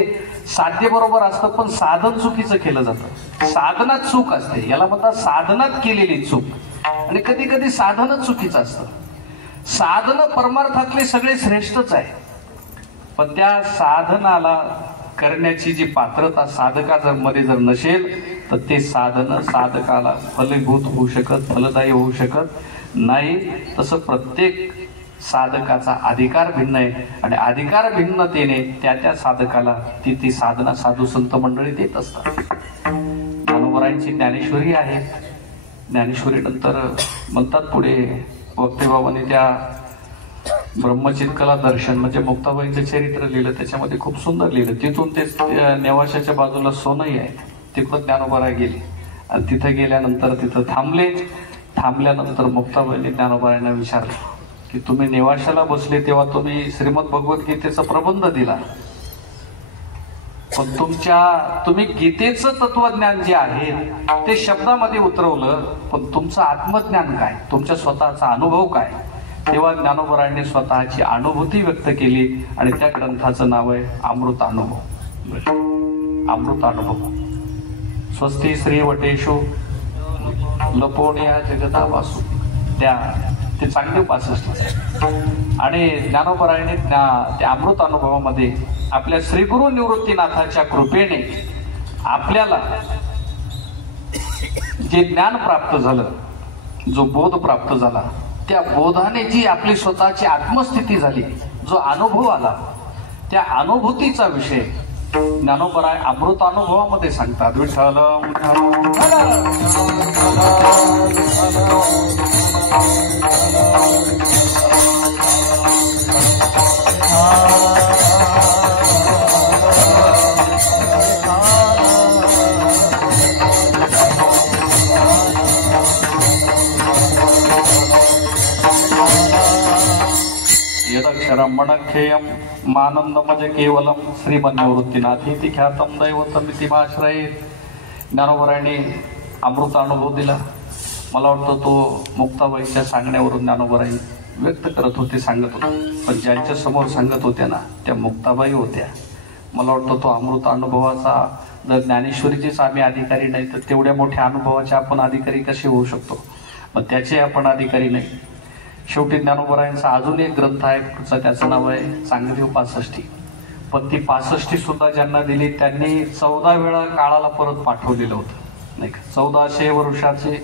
साध्य बरोबर असतं पण साधन चुकीचं केलं जातं. साधनात चूक असते, याला म्हणतात साधनात केलेली चूक. आणि कधी कधी साधनच चुकीचं असतं. साधन परमार्थातले सगळे श्रेष्ठच आहे, पण त्या साधनाला करण्याची जी पात्रता साधका जर मध्ये जर नसेल तर ते साधन साधकाला फलीभूत होऊ शकत, फलदायी होऊ शकत नाही. तसं प्रत्येक साधकाचा अधिकार भिन्न आहे आणि अधिकार भिन्नतेने त्या त्या साधकाला ती साधना साधू संत मंडळी देत असतात. ज्ञानोबरायांची ज्ञानेश्वरी आहे. ज्ञानेश्वरी नंतर म्हणतात पुढे वक्तेबाबांनी त्या ब्रह्मचित्कला दर्शन म्हणजे मुक्ताबाईंचं चरित्र लिहिलं, त्याच्यामध्ये खूप सुंदर लिहिलं. तिथून ते नेवाशाच्या बाजूला सोनई आहे, तिकडं ज्ञानोबराय गेले आणि तिथं गेल्यानंतर तिथं थांबले. थांबल्यानंतर मुक्ताबाईंनी ज्ञानोबरायांना विचारलं की तुम्ही नेवाशाला बसले तेव्हा तुम्ही श्रीमद भगवद्गीतेचा प्रबंध दिला, पण तुम्ही गीतेचं तत्वज्ञान जे आहे ते शब्दामध्ये उतरवलं, पण तुमचं आत्मज्ञान काय, तुमच्या स्वतःचा अनुभव काय? तेव्हा ज्ञानोबरायांनी स्वतःची अनुभूती व्यक्त केली आणि त्या ग्रंथाचं नाव आहे अमृतानुभव. अमृतानुभव. स्वस्ती श्री वटेशो लपोण्या जगतावासू, ते चांगले 65. आणि ज्ञानोबरायांनी त्या अमृत अनुभवामध्ये आपल्या श्रीगुरु निवृत्तीनाथाच्या कृपेने आपल्याला जे ज्ञान प्राप्त झालं, जो बोध प्राप्त झाला, त्या बोधाने जी आपली स्वतःची आत्मस्थिती झाली, जो अनुभव आला, त्या अनुभूतीचा विषय ज्ञानोबराय अमृतानुभवामध्ये सांगतात. विठ्ठल यदक्षरं मणख्येयं मानंदमज केवलम श्रीमन्निवृत्तीनाथीति ख्यातम दैवतमिति माश्रये. ज्ञानोबरायांनी अमृतानुभव दिला. मला वाटतं तो मुक्ताबाईच्या सांगण्यावरून ज्ञानोबराई व्यक्त करत होते, सांगत होते, पण ज्यांच्या समोर सांगत होत्या ना त्या मुक्ताबाई होत्या. मला वाटतं तो अमृत अनुभवाचा जर ज्ञानेश्वरीचेच आम्ही अधिकारी नाही तर तेवढ्या मोठ्या अनुभवाचे आपण अधिकारी कसे होऊ शकतो? मग त्याचे आपण अधिकारी नाही. शेवटी ज्ञानोबरायांचा अजून एक ग्रंथ आहे, त्याचं नाव आहे चांगदेव 65. पण ती 65 सुद्धा ज्यांना दिली त्यांनी 14 वेळा काळाला परत पाठवलेलं होतं, नाही का? 1400 वर्षाचे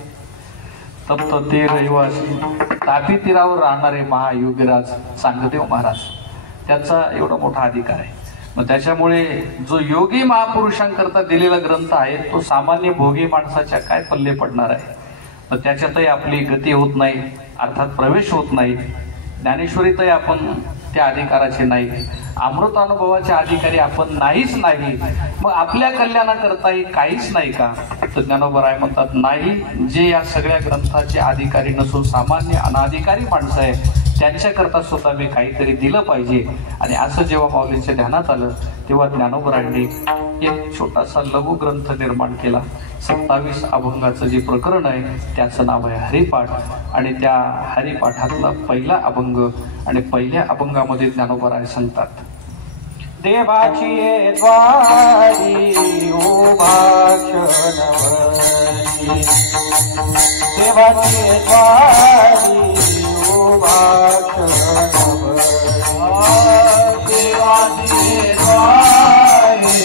तप्त ते रहिवासी तापी तीरावर राहणारे महायोगीराज चांगदेव महाराज, त्याचा एवढा मोठा अधिकार आहे. मग त्याच्यामुळे जो योगी महापुरुषांकरता दिलेला ग्रंथ आहे तो सामान्य भोगी माणसाच्या काय पल्ले पडणार आहे? तर त्याच्यातही आपली गती होत नाही, अर्थात प्रवेश होत नाही. ज्ञानेश्वरीतही आपण त्या अधिकाराचे नाही, अमृत अनुभवाचे अधिकारी आपण नाहीच नाही. मग आपल्या कल्याणाकरताही काहीच नाही का? तर ज्ञानोबराय म्हणतात नाही. जे या सगळ्या ग्रंथाचे अधिकारी नसून सामान्य अनाधिकारी माणसं आहे त्यांच्याकरता सुद्धा मी काहीतरी दिलं पाहिजे. आणि असं जेव्हा माऊलींच्या ध्यानात आलं तेव्हा ज्ञानोबरायांनी एक छोटासा लघु ग्रंथ निर्माण केला. 27 अभंगाचं जे प्रकरण आहे त्याचं नाव आहे हरिपाठ. आणि त्या हरिपाठातला पहिला अभंग आणि पहिल्या अभंगामध्ये ज्ञानोबराय सांगतात, देवाची द्वारी उभा क्षणवरी, देवाची द्वारी उभा क्षणवरी, देवाची द्वारी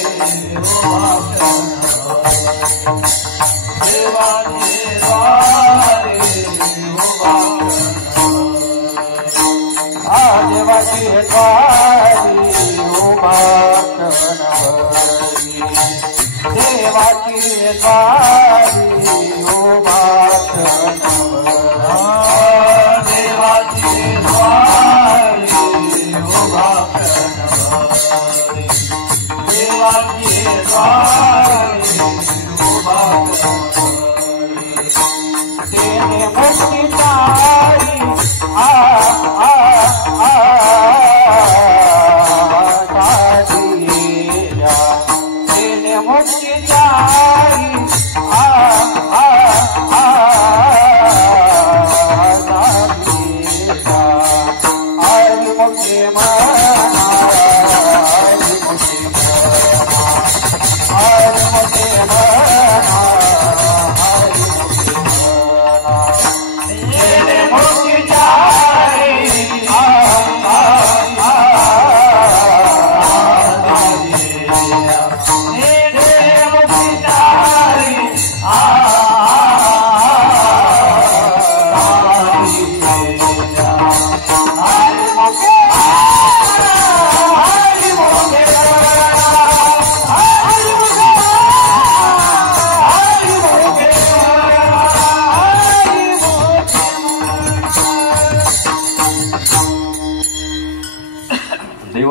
उभा क्षणवरी, देवाची द्वारी उभा क्षणवरी, देवाची द्वारी उभा क्षणवरी, देवाची द्वारी उभा क्षणवरी, देवाची द्वारी उभा क्षणवरी, देवाची द्वारी उभा क्षणवरी, तेने मुक्ती तारी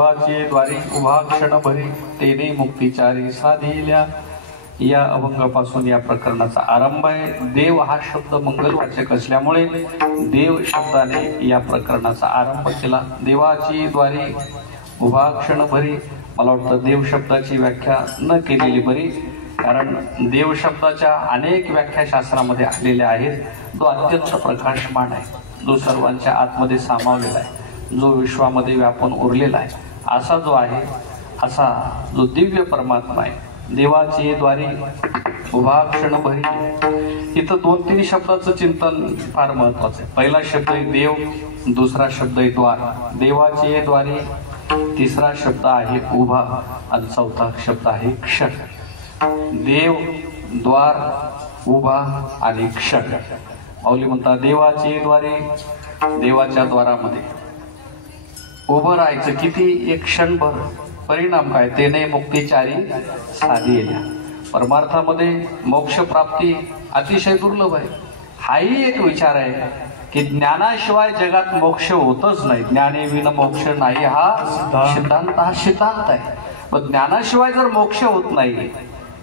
देवाचे द्वारी उभा क्षणभरी तेने मुक्तिचारी साधिल्या। या अभंगापासून या प्रकरणाचा आरंभ आहे। देव हा शब्द मंगलवाचक असल्यामुळे देव शब्दाने या प्रकरणाचा आरंभ केला। देवाची द्वारी उभा क्षणभरी, मला वाटतं देव शब्दाची व्याख्या न केलेली बरी, कारण देव शब्दाच्या अनेक व्याख्या शास्त्रामध्ये आलेल्या आहेत। जो अत्यंत प्रकाशमान आहे, जो सर्वांच्या आतमध्ये सामावलेला आहे, जो विश्वामध्ये व्यापून उरलेला आहे, असा जो आहे, असा जो दिव्य परमात्मा आहे। देवाची द्वारी उभा क्षणभरी, इथं 2-3 शब्दाचं चिंतन फार महत्वाचं आहे। पहिला शब्द आहे देव, दुसरा शब्द आहे द्वार। देवाची द्वारी, तिसरा शब्द आहे उभा आणि चौथा शब्द आहे क्षण। देव, द्वार, उभा आणि क्षण। माऊली म्हणतात देवाची द्वारी, देवाच्या द्वारामध्ये उभं राहायचं किती, एक क्षणभर। परिणाम काय, तेने मुक्तिचारी साधिल्या। परमार्थामध्ये मोक्ष प्राप्ती अतिशय दुर्लभ आहे। हाही एक विचार आहे की ज्ञानाशिवाय जगात मोक्ष होतच नाही। ज्ञाने विन मोक्ष नाही हा सिद्धांत आहे। पण ज्ञानाशिवाय जर मोक्ष होत नाही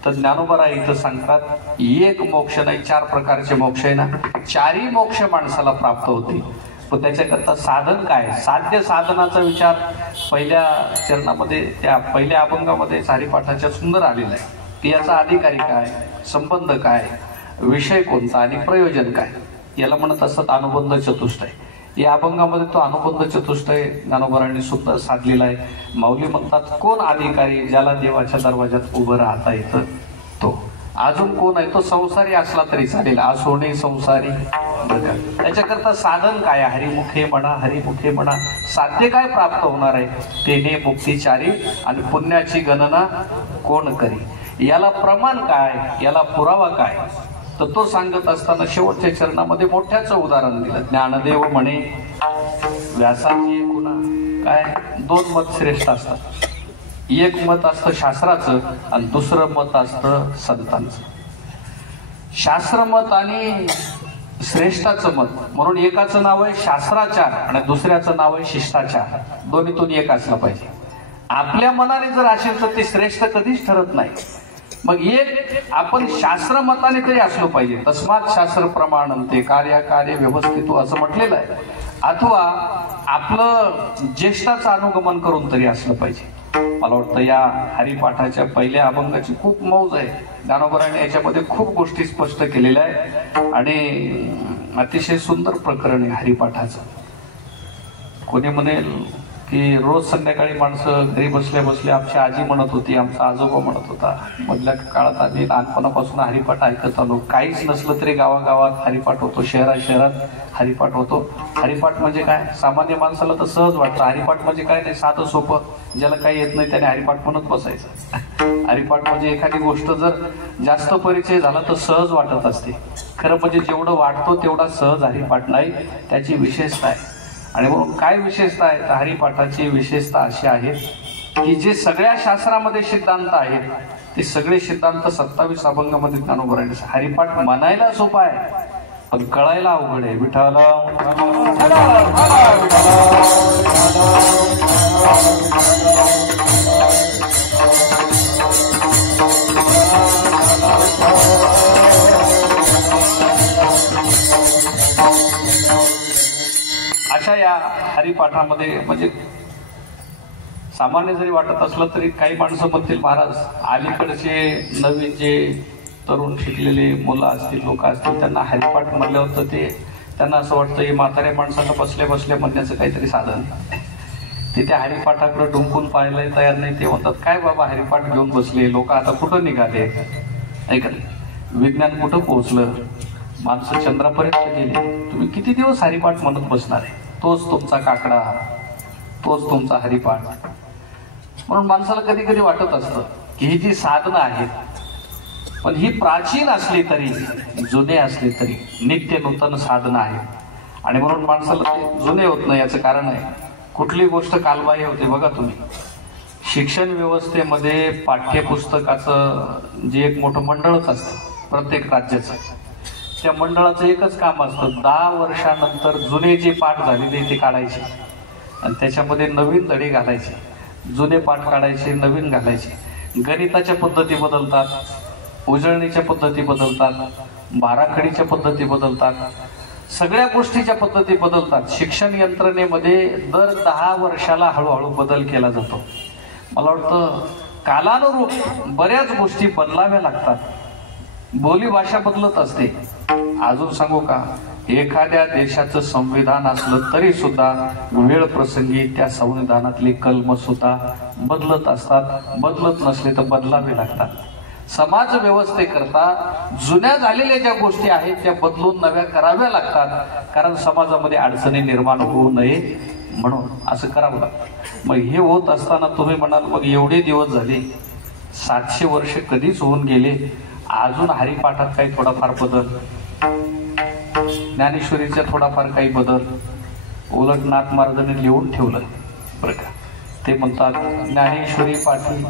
तर ज्ञानोबा इथं सांगतात एक मोक्ष नाही, 4 प्रकारचे मोक्ष आहे ना, 4ही मोक्ष माणसाला प्राप्त होते। पण त्याच्याकरता साधन काय, साध्य साधनाचा विचार पहिल्या चरणामध्ये, त्या पहिल्या अभंगामध्ये हरिपाठाच्या सुंदर आलेला आहे की याचा अधिकारी काय, संबंध काय, विषय कोणता आणि प्रयोजन काय। याला म्हणत असतात अनुबंध चतुष्टय। या अभंगामध्ये तो अनुबंध चतुष्टय ज्ञानोबांनी सुद्धा साधलेला आहे। माऊली म्हणतात कोण अधिकारी, ज्याला देवाच्या दरवाजात उभं राहता येतं तो। अजून कोण आहे, तो संसारी असला तरी चालेल, असोने संसारी। त्याच्याकरता साधन काय, हरिमुखे म्हणा, हरिमुखे म्हणा। साध्य काय प्राप्त होणार आहे, तेने मुक्तिचारी आणि पुण्याची गणना कोण करी। याला प्रमाण काय, याला पुरावा काय, तर तो सांगत असताना शेवटच्या चरणामध्ये मोठ्याचं उदाहरण दिलं। ज्ञानदेव म्हणे व्यासाची गुणा काय, 2 मत श्रेष्ठ असतात। एक मत असतं शास्त्राचं आणि दुसरं मत असतं संतांचं। शास्त्र मत आणि श्रेष्ठाचं मत म्हणून एकाचं नाव आहे शास्त्राचार आणि दुसऱ्याचं नाव आहे शिष्टाचार। दोन्हीतून एक असलं पाहिजे। आपल्या मनाने जर असेल तर ते श्रेष्ठ कधीच ठरत नाही। मग एक आपण शास्त्र मताने तरी असलो पाहिजे। तस्मात शास्त्र प्रमाणंते कार्य व्यवस्थित असं म्हटलेलं आहे। अथवा आपलं ज्येष्ठाचं अनुगमन करून तरी असलं पाहिजे। मला वाटतं या हरिपाठाच्या पहिल्या अभंगाची खूप मौज आहे। ज्ञानोबांनी याच्यामध्ये खूप गोष्टी स्पष्ट केलेल्या आहे आणि अतिशय सुंदर प्रकरण आहे हरिपाठाचं। कोणी म्हणेल की रोज संध्याकाळी माणसं घरी बसल्या बसल्या, आमची आजी म्हणत होती, आमचा आजोबा म्हणत होता, मधल्या काळात आम्ही लहानपणापासून हरिपाठ ऐकत आलो। काहीच नसलं तरी गावागावात हरिपाठ होतो, शहरात हरिपाठ होतो। हरिपाठ म्हणजे काय, सामान्य माणसाला तर सहज वाटतं। हरिपाठ म्हणजे काय नाही, साधं सोपं, ज्याला काही येत नाही त्याने हरिपाठ म्हणत बसायचं। हरिपाठ म्हणजे एखादी गोष्ट जर जास्त परिचय झाला तर सहज वाटत असते। खरं म्हणजे जेवढं वाटतो तेवढा सहज हरिपाठ नाही, त्याची विशेषता आहे। आणि म्हणून काय विशेषता आहे, तर हरिपाठाची विशेषता अशी आहे की जे सगळ्या शास्त्रामध्ये सिद्धांत आहेत ते सगळे सिद्धांत 27 अभंगामध्ये ज्ञानोबांनी। हरिपाठ म्हणायला सोपा आहे पण कळायला अवघड आहे। विठ्ठल अशा या हरिपाठामध्ये म्हणजे सामान्य जरी वाटत असलं तरी काही माणसं म्हणतील महाराज अलीकडचे नवीन जे तरुण शिकलेले मुलं असतील, लोक असतील, त्यांना हरिपाठ म्हणल्यावर तर ते त्यांना असं वाटतं की म्हाताऱ्या माणसाला बसल्या बसल्या म्हणण्याचं काहीतरी साधन। ते त्या हरिपाठाकडे डुंकून पाहायला तयार नाही। ते म्हणतात काय बाबा हरिपाठ घेऊन बसले, लोक आता कुठं निघाले, ऐकलं विज्ञान कुठं पोहोचलं, माणसं चंद्रापर्यंत गेले, तुम्ही किती दिवस हरिपाठ म्हणत बसणार आहे? तोच तुमचा काकडा, तोच तुमचा हरिपाठ। म्हणून माणसाला कधी कधी वाटत असतं की ही जी साधनं आहेत पण ही प्राचीन असली तरी, जुने असले तरी नित्य नूतन साधनं आहेत। आणि म्हणून माणसाला ते जुने होत नाही, याचं कारण आहे कुठली गोष्ट कालबाह्य होते। बघा तुम्ही शिक्षण व्यवस्थेमध्ये पाठ्यपुस्तकाचं जे एक मोठं मंडळच असतं प्रत्येक राज्याचं, त्या मंडळाचं एकच काम असतं 10 वर्षानंतर जुने जे पाठ झालेले ते काढायचे आणि त्याच्यामध्ये नवीन धडे घालायचे। जुने पाठ काढायचे, नवीन घालायचे. गणिताच्या पद्धती बदलतात, उजळणीच्या पद्धती बदलतात, बाराखडीच्या पद्धती बदलतात, सगळ्या गोष्टीच्या पद्धती बदलतात. शिक्षण यंत्रणेमध्ये दर 10 वर्षाला हळूहळू बदल केला जातो. मला वाटतं कालानुरूप बऱ्याच गोष्टी बदलाव्या लागतात. बोली भाषा बदलत असते. अजून सांगू का, एखाद्या देशाचं संविधान असलं तरी सुद्धा वेळ प्रसंगी त्या संविधानातली कलम सुद्धा बदलत असतात. बदलत नसले तर बदलावे लागतात. समाज व्यवस्थेकरता जुन्या झालेल्या ज्या गोष्टी आहेत त्या बदलून नव्या कराव्या लागतात. कारण समाजामध्ये अडचणी निर्माण होऊ नये म्हणून असं करावं लागतं. मग हे होत असताना तुम्ही म्हणाल मग एवढे दिवस झाले, 700 वर्ष कधीच होऊन गेले, अजून हरिपाठात काही थोडाफार बदल, ज्ञानेश्वरीचा थोडाफार काही बदल, उलट नाथ महाराजांनी लिहून ठेवलं बरं का. ते म्हणतात ज्ञानेश्वरी पाठी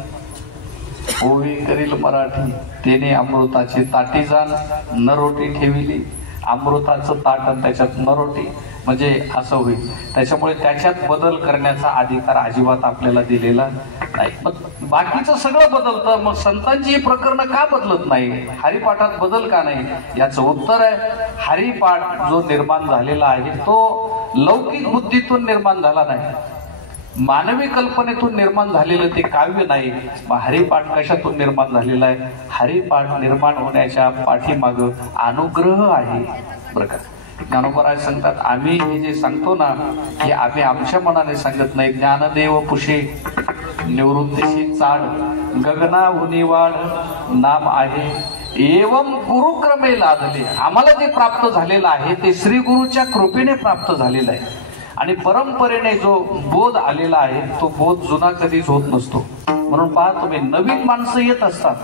ओवी करील मराठी, तेने अमृताची ताटी जाण नरोटी ठेविली. अमृताचं ताट आणि त्याच्यात नरोटी म्हणजे असं होईल. त्याच्यामुळे त्याच्यात बदल करण्याचा अधिकार अजिबात आपल्याला दिलेला नाही. मग बाकीचं सगळं बदलतं, मग संतांची प्रकरणं का बदलत नाही, हरिपाठात बदल का नाही? याचं उत्तर आहे, हरिपाठ जो निर्माण झालेला आहे तो लौकिक बुद्धीतून निर्माण झाला नाही, मानवी कल्पनेतून निर्माण झालेलं ते काव्य नाही. मग हरिपाठ कशातून निर्माण झालेला आहे? हरिपाठ निर्माण होण्याच्या पाठीमाग अनुग्रह आहे बरं का. ज्ञानोबा सांगतात, आम्ही हे जे सांगतो ना हे आम्ही आमच्या मनाने सांगत नाही. ज्ञानदेव पुषे निवृत्तीशी चाड, गगनाहुनी वाढ नाम आहे एवं गुरुक्रमे लादले. आम्हाला जे प्राप्त झालेलं आहे ते श्री गुरुच्या कृपेने प्राप्त झालेलं आहे. आणि परंपरेने जो बोध आलेला आहे तो बोध जुना कधीच होत नसतो. म्हणून पहा तुम्ही, नवीन माणसं येत असतात,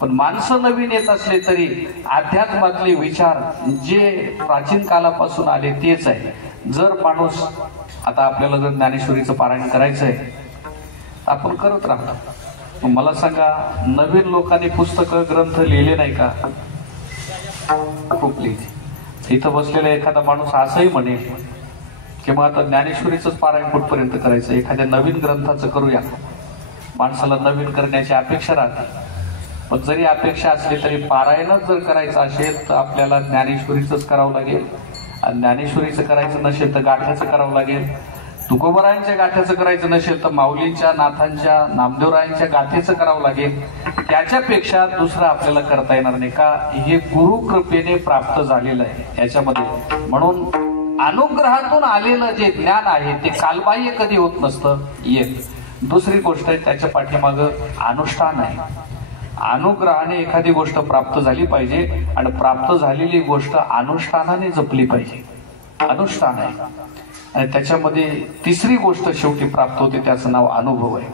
पण माणसं नवीन येत असले तरी अध्यात्मातले विचार जे प्राचीन कालापासून आले तेच आहे. जर माणूस, आता आपल्याला जर ज्ञानेश्वरीचं पारायण करायचं आहे आपण करत राहतो. मला सांगा, नवीन लोकांनी पुस्तकं ग्रंथ लिहिले नाही का? खूप लिहिले. इथं बसलेला एखादा माणूस असंही म्हणेल की मग आता ज्ञानेश्वरीचंच पारायण कुठपर्यंत करायचं, एखाद्या नवीन ग्रंथाचं करूया. माणसाला नवीन करण्याची अपेक्षा राहते. पण जरी अपेक्षा असली तरी पारायणच जर करायचं असेल तर आपल्याला ज्ञानेश्वरीचंच करावं लागेल. आणि ज्ञानेश्वरीचं करायचं नसेल तर गाठ्याचं करावं लागेल. तुकोबरायांच्या गाठ्याचं करायचं नसेल तर माऊलींच्या, नाथांच्या, नामदेवरायांच्या गाथेचं करावं लागेल. त्याच्यापेक्षा दुसरं आपल्याला करता येणार नाही का? हे गुरु कृपेने प्राप्त झालेलं आहे याच्यामध्ये. म्हणून अनुग्रहातून आलेलं जे ज्ञान आहे ते कालबाह्य कधी होत नसतं येत. दुसरी गोष्ट आहे, त्याच्या पाठीमागं अनुष्ठान आहे. अनुग्रहाने एखादी गोष्ट प्राप्त झाली पाहिजे आणि प्राप्त झालेली गोष्ट अनुष्ठानाने जपली पाहिजे. अनुष्ठान आहे. आणि त्याच्यामध्ये तिसरी गोष्ट शेवटी प्राप्त होते, त्याचं नाव अनुभव आहे.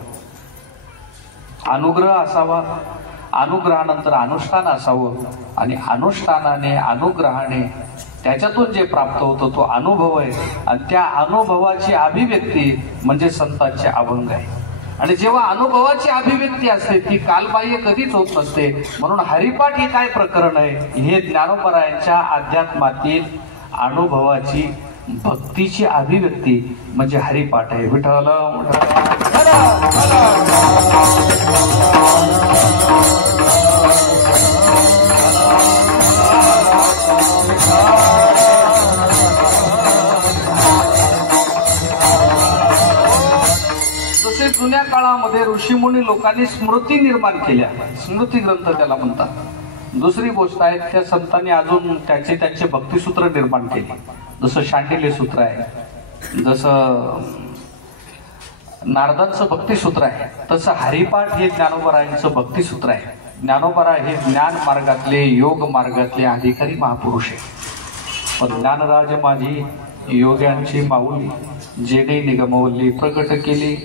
अनुग्रह असावा, अनुग्रहानंतर अनुष्ठान असावं, आणि अनुष्ठानाने अनुग्रहाने त्याच्यातून जे प्राप्त होतं तो अनुभव आहे. आणि त्या अनुभवाची अभिव्यक्ती म्हणजे संतांचे अभंग आहे. आणि जेव्हा अनुभवाची अभिव्यक्ती असते ती कालबाह्य कधीच होत नसते. म्हणून हरिपाठ हे काय प्रकरण आहे? हे ज्ञानोबरायांच्या अध्यात्मातील अनुभवाची भक्तीची अभिव्यक्ती म्हणजे हरिपाठ आहे. विठ्ठल जसे जुन्या काळामध्ये ऋषीमुनी लोकांनी स्मृती निर्माण केल्या, स्मृती ग्रंथ त्याला म्हणतात. दुसरी गोष्ट आहे, त्या संतांनी अजून त्यांचे भक्तिसूत्र निर्माण केले. जसं शांडिल्य सूत्र आहे, जसं नारदांचं भक्तिसूत्र आहे, तसं हरिपाठ हे ज्ञानोबरायांचं भक्तिसूत्र आहे. ज्ञानोबरा हे ज्ञान मार्गातले, योग मार्गातले अधिकारी महापुरुष आहे. पण ज्ञानराज माझी योग्यांची माऊली, जेणे निगमवली प्रकट केली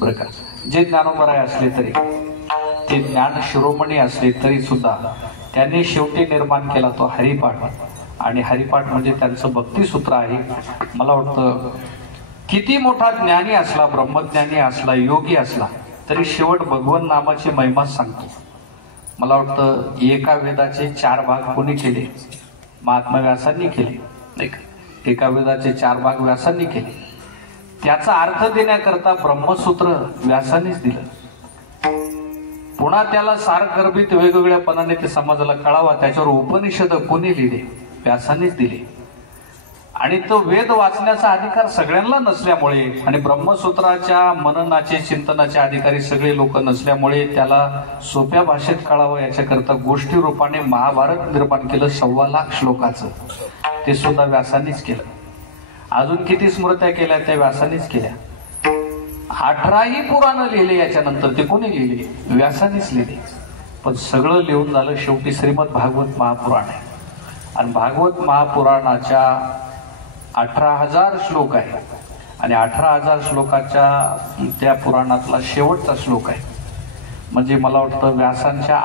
बरं का. जे ज्ञानोबराय असले तरी, ते ज्ञान शिरोमणी असले तरी सुद्धा त्यांनी शेवटी निर्माण केला तो हरिपाठ. आणि हरिपाठ म्हणजे त्यांचं भक्तिसूत्र आहे. मला वाटतं किती मोठा ज्ञानी असला, ब्रह्मज्ञानी असला, योगी असला, तरी शेवट भगवन नामाची महिमाच सांगतो. मला वाटतं एका वेदाचे 4 भाग कोणी केले? महात्मा व्यासांनी केले नाही का? एका वेदाचे 4 भाग व्यासांनी केले. त्याचा अर्थ देण्याकरता ब्रह्मसूत्र व्यासानेच दिलं. पुन्हा त्याला सारगर्भित वेगवेगळ्यापणाने ते समाजाला कळावा त्याच्यावर उपनिषद कोणी लिहिले? व्यासानेच दिले. आणि तो वेद वाचण्याचा अधिकार सगळ्यांना नसल्यामुळे आणि ब्रह्मसूत्राच्या मननाचे चिंतनाचे अधिकारी सगळे लोक नसल्यामुळे त्याला सोप्या भाषेत कळावं याच्याकरता गोष्टी रूपाने महाभारत निर्माण केलं 1.25 लाख श्लोकाचं. ते सुद्धा व्यासानेच केलं. अजून किती स्मृत्या केल्या त्या व्यासानेच केल्या. 18 पुराण लिहिले. याच्यानंतर ते कोणी लिहिले? व्यासानेच लिहिले. पण सगळं लिहून झालं शेवटी श्रीमद भागवत महापुराण आहे. आणि भागवत महापुराणाच्या 18,000 श्लोक आहे. आणि 18,000 श्लोकाच्या त्या पुराणातला शेवटचा श्लोक आहे. म्हणजे मला वाटतं व्यासांचा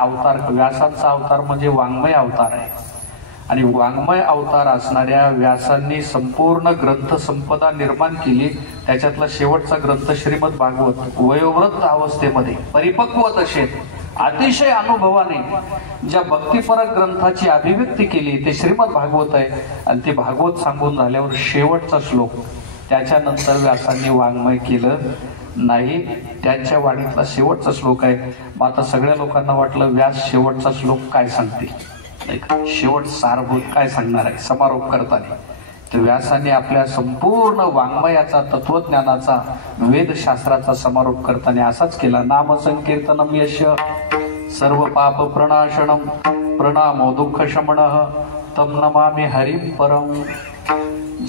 अवतार म्हणजे वाङ्मय अवतार आहे. आणि वाङ्मय अवतार असणाऱ्या व्यासांनी संपूर्ण ग्रंथ संपदा निर्माण केली. त्याच्यातला शेवटचा ग्रंथ श्रीमद भागवत वयोवृद्ध अवस्थेमध्ये परिपक्व दशेत अतिशय अनुभवाने ज्या भक्तिपरक ग्रंथाची अभिव्यक्ती केली ते श्रीमद भागवत आहे. आणि ते भागवत सांगून झाल्यावर शेवटचा श्लोक त्याच्यानंतर व्यासांनी वाङ्मय केलं नाही. त्यांच्या वाणीतला शेवटचा श्लोक आहे. मग आता सगळ्या लोकांना वाटलं व्यास शेवटचा श्लोक काय सांगतील, शेवट सारभूत काय सांगणार आहे समारोप करताना. तर व्यासाने आपल्या संपूर्ण वाङ्मयाचा तत्वज्ञानाचा वेदशास्त्राचा समारोप करताना असाच केला. नाम संकीर्तनम यश सर्व पाप प्रणाशनम प्रणामो दुःख शमनः तम नमामि हरिं परम.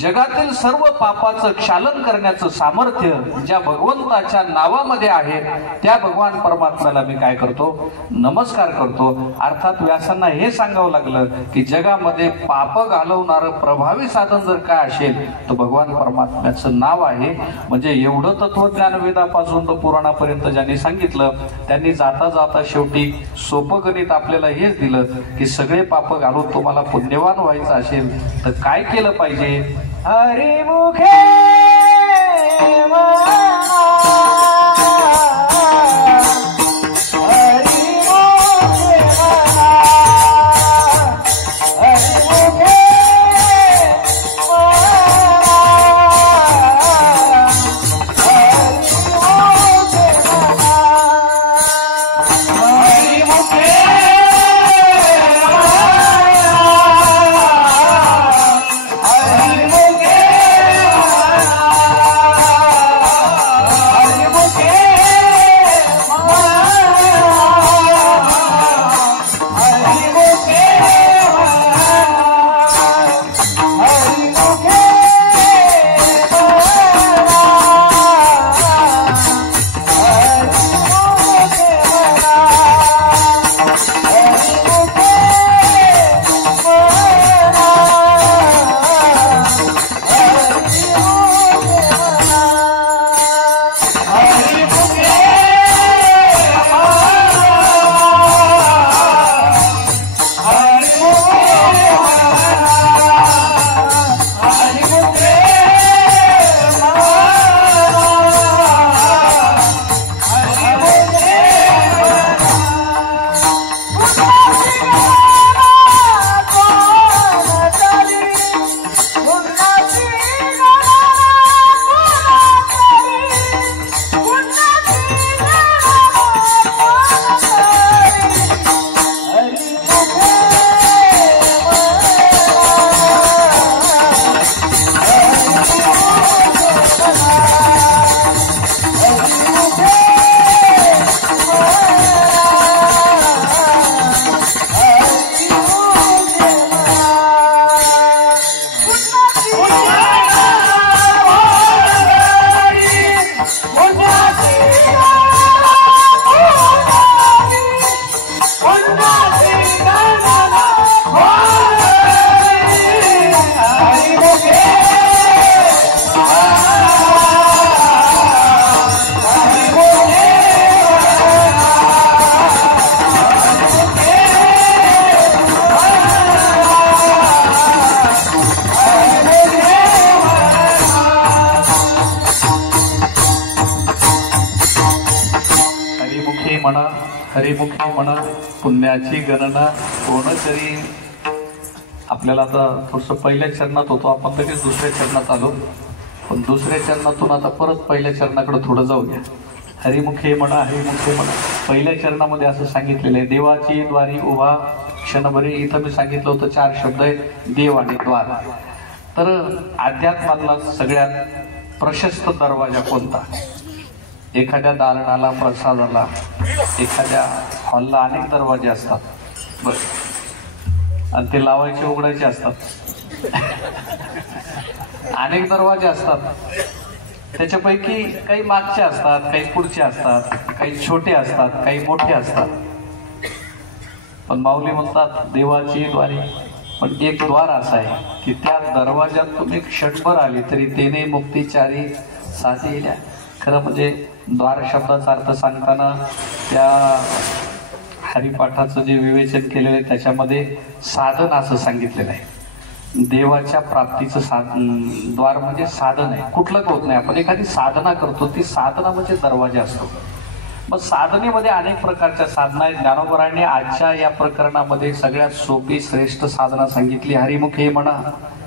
जगातील सर्व पापाचं क्षालन करण्याचं सामर्थ्य ज्या भगवंताच्या नावामध्ये आहे त्या भगवान परमात्म्याला मी काय करतो? नमस्कार करतो. अर्थात व्यासांना हे सांगावं लागलं की जगामध्ये पाप घालवणारं प्रभावी साधन जर काय असेल तर भगवान परमात्म्याचं नाव आहे. म्हणजे एवढं तत्वज्ञान वेदापासून तर पुराणापर्यंत ज्यांनी सांगितलं त्यांनी जाता जाता शेवटी सोपं गणित आपल्याला हेच दिलं की सगळे पाप घालून तुम्हाला पुण्यवान व्हायचं असेल तर काय केलं पाहिजे? हरिमुखे हरिमुखी म्हणा पुण्याची गणना कोण करी. आपल्याला आता थोडस पहिल्या चरणात होतो आपण लगेच दुसऱ्या चरणात आलो. पण दुसऱ्या चरणातून आता परत पहिल्या चरणाकडे थोडं जाऊया. हरिमुखे म्हणा, हरिमुखे म्हणा. पहिल्या चरणामध्ये असं सांगितलेलं आहे, देवाची द्वारी उभा क्षणभरी. इथं मी सांगितलं होतं 4 शब्द आहेत, देव आणि द्वार. तर अध्यात्मातला सगळ्यात प्रशस्त दरवाजा कोणता? एखाद्या दालनाला, प्रसादाला, एखाद्या हॉलला अनेक दरवाजे असतात बरं, आणि ते लावायचे उघडायचे असतात. अनेक दरवाजे असतात. त्याच्यापैकी काही मागचे असतात, काही पुढचे असतात, काही छोटे असतात, काही मोठे असतात. पण माऊली म्हणतात देवाची द्वारी. पण एक द्वार असा आहे की त्या दरवाज्यात तुम्ही क्षणभर आले तरी तेने मुक्तीचारी साधी येल्या. खरं म्हणजे द्वार शब्दाचा अर्थ सांगताना त्या हरिपाठाचं जे विवेचन केलेलं आहे त्याच्यामध्ये साधन असं सांगितलेलं आहे. देवाच्या प्राप्तीचं द्वार म्हणजे साधन आहे, कुठलं होत नाही. आपण एखादी साधना करतो, ती साधना म्हणजे दरवाजा असतो. मग साधनेमध्ये अनेक प्रकारच्या साधना आहेत. ज्ञानोबरांनी आजच्या या प्रकरणामध्ये सगळ्यात सोपी श्रेष्ठ साधना सांगितली. हरिमुखे म्हणा,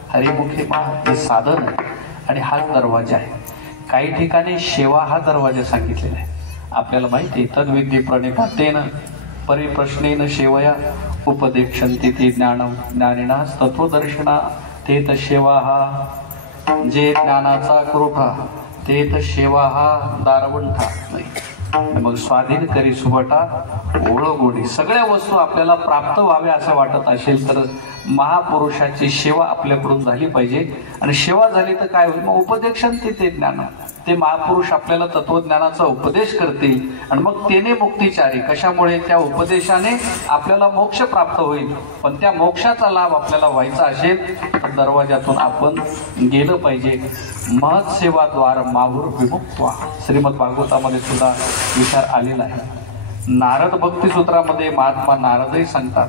हरिमुखे म्हणा हे साधन आहे आणि हाच दरवाजा आहे. काही ठिकाणी सेवा हा दरवाजा सांगितलेला आहे. आपल्याला माहिती आहे, तद्विद्ये प्रणिपातेन परिप्रश्नेन सेवया उपदेक्षन्ति ते ज्ञानम ज्ञानिना तत्वदर्शना तेत सेवा हा. जे ज्ञानाचा क्रोठा तेत सेवा हा दारवंठा. मग स्वाधीन करी सुबटा ओळ गोडी. सगळ्या वस्तू आपल्याला प्राप्त व्हाव्या असं वाटत असेल तर महापुरुषाची सेवा आपल्याकडून झाली पाहिजे. आणि सेवा झाली तर काय होईल? मग उपदेक्षण ते ज्ञान. ते महापुरुष आपल्याला तत्वज्ञानाचा उपदेश करतील आणि मग तेने मुक्तीचारी. कशामुळे? त्या उपदेशाने आपल्याला मोक्ष प्राप्त होईल. पण त्या मोक्षाचा लाभ आपल्याला व्हायचा असेल तर दरवाजातून आपण गेलं पाहिजे. महत् सेवा द्वार माहुर विमुक्त्वा. श्रीमद भागवतामध्ये सुद्धा विचार आलेला आहे. नारद भक्ती सूत्रामध्ये महात्मा नारदही सांगतात,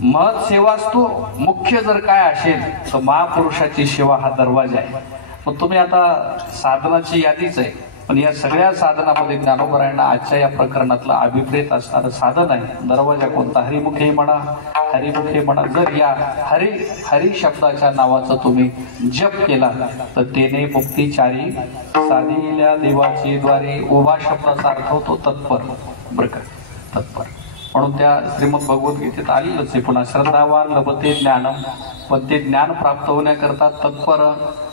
महत् सेवास्तू मुख्य जर काय असेल तर महापुरुषाची सेवा हा दरवाजा आहे. मग तुम्ही आता साधनाची यादीच आहे, पण या सगळ्या साधनामध्ये ज्ञानोबरायांना आजच्या या प्रकरणातलं अभिप्रेत असणारं साधन आहे. दरवाजा कोणता? हरिमुखे म्हणा, हरिमुखे म्हणा. जर या हरी शब्दाच्या नावाचा तुम्ही जप केला तर तेने मुक्तीचारी साधिल्या देवाची द्वारे. उभा शब्दाचा अर्थ होतो तत्पर. बरं का, तत्पर. म्हणून त्या श्रीमद भगवद्गीतेत आलेलंच आहे. पुन्हा श्रद्धावान लभते ज्ञानम. पण ते ज्ञान प्राप्त होण्याकरता तत्पर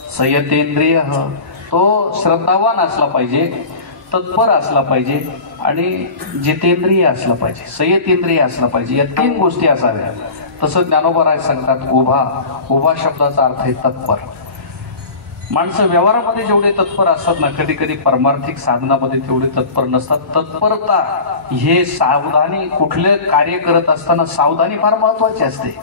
संयतेंद्रिय. तो श्रद्धावान असला पाहिजे, तत्पर असला पाहिजे आणि जितेंद्रिय असला पाहिजे, संयतेंद्रिय असला पाहिजे. या 3 गोष्टी असाव्या. तसं ज्ञानोबा सांगतात उभा. उभा शब्दाचा अर्थ आहे तत्पर. माणसं व्यवहारामध्ये जेवढे तत्पर असतात ना, कधी कधी परमार्थिक साधनामध्ये तेवढे तत्पर नसतात. तत्परता हे सावधानी, कुठले कार्य करत असताना सावधानी फार महत्वाची असते.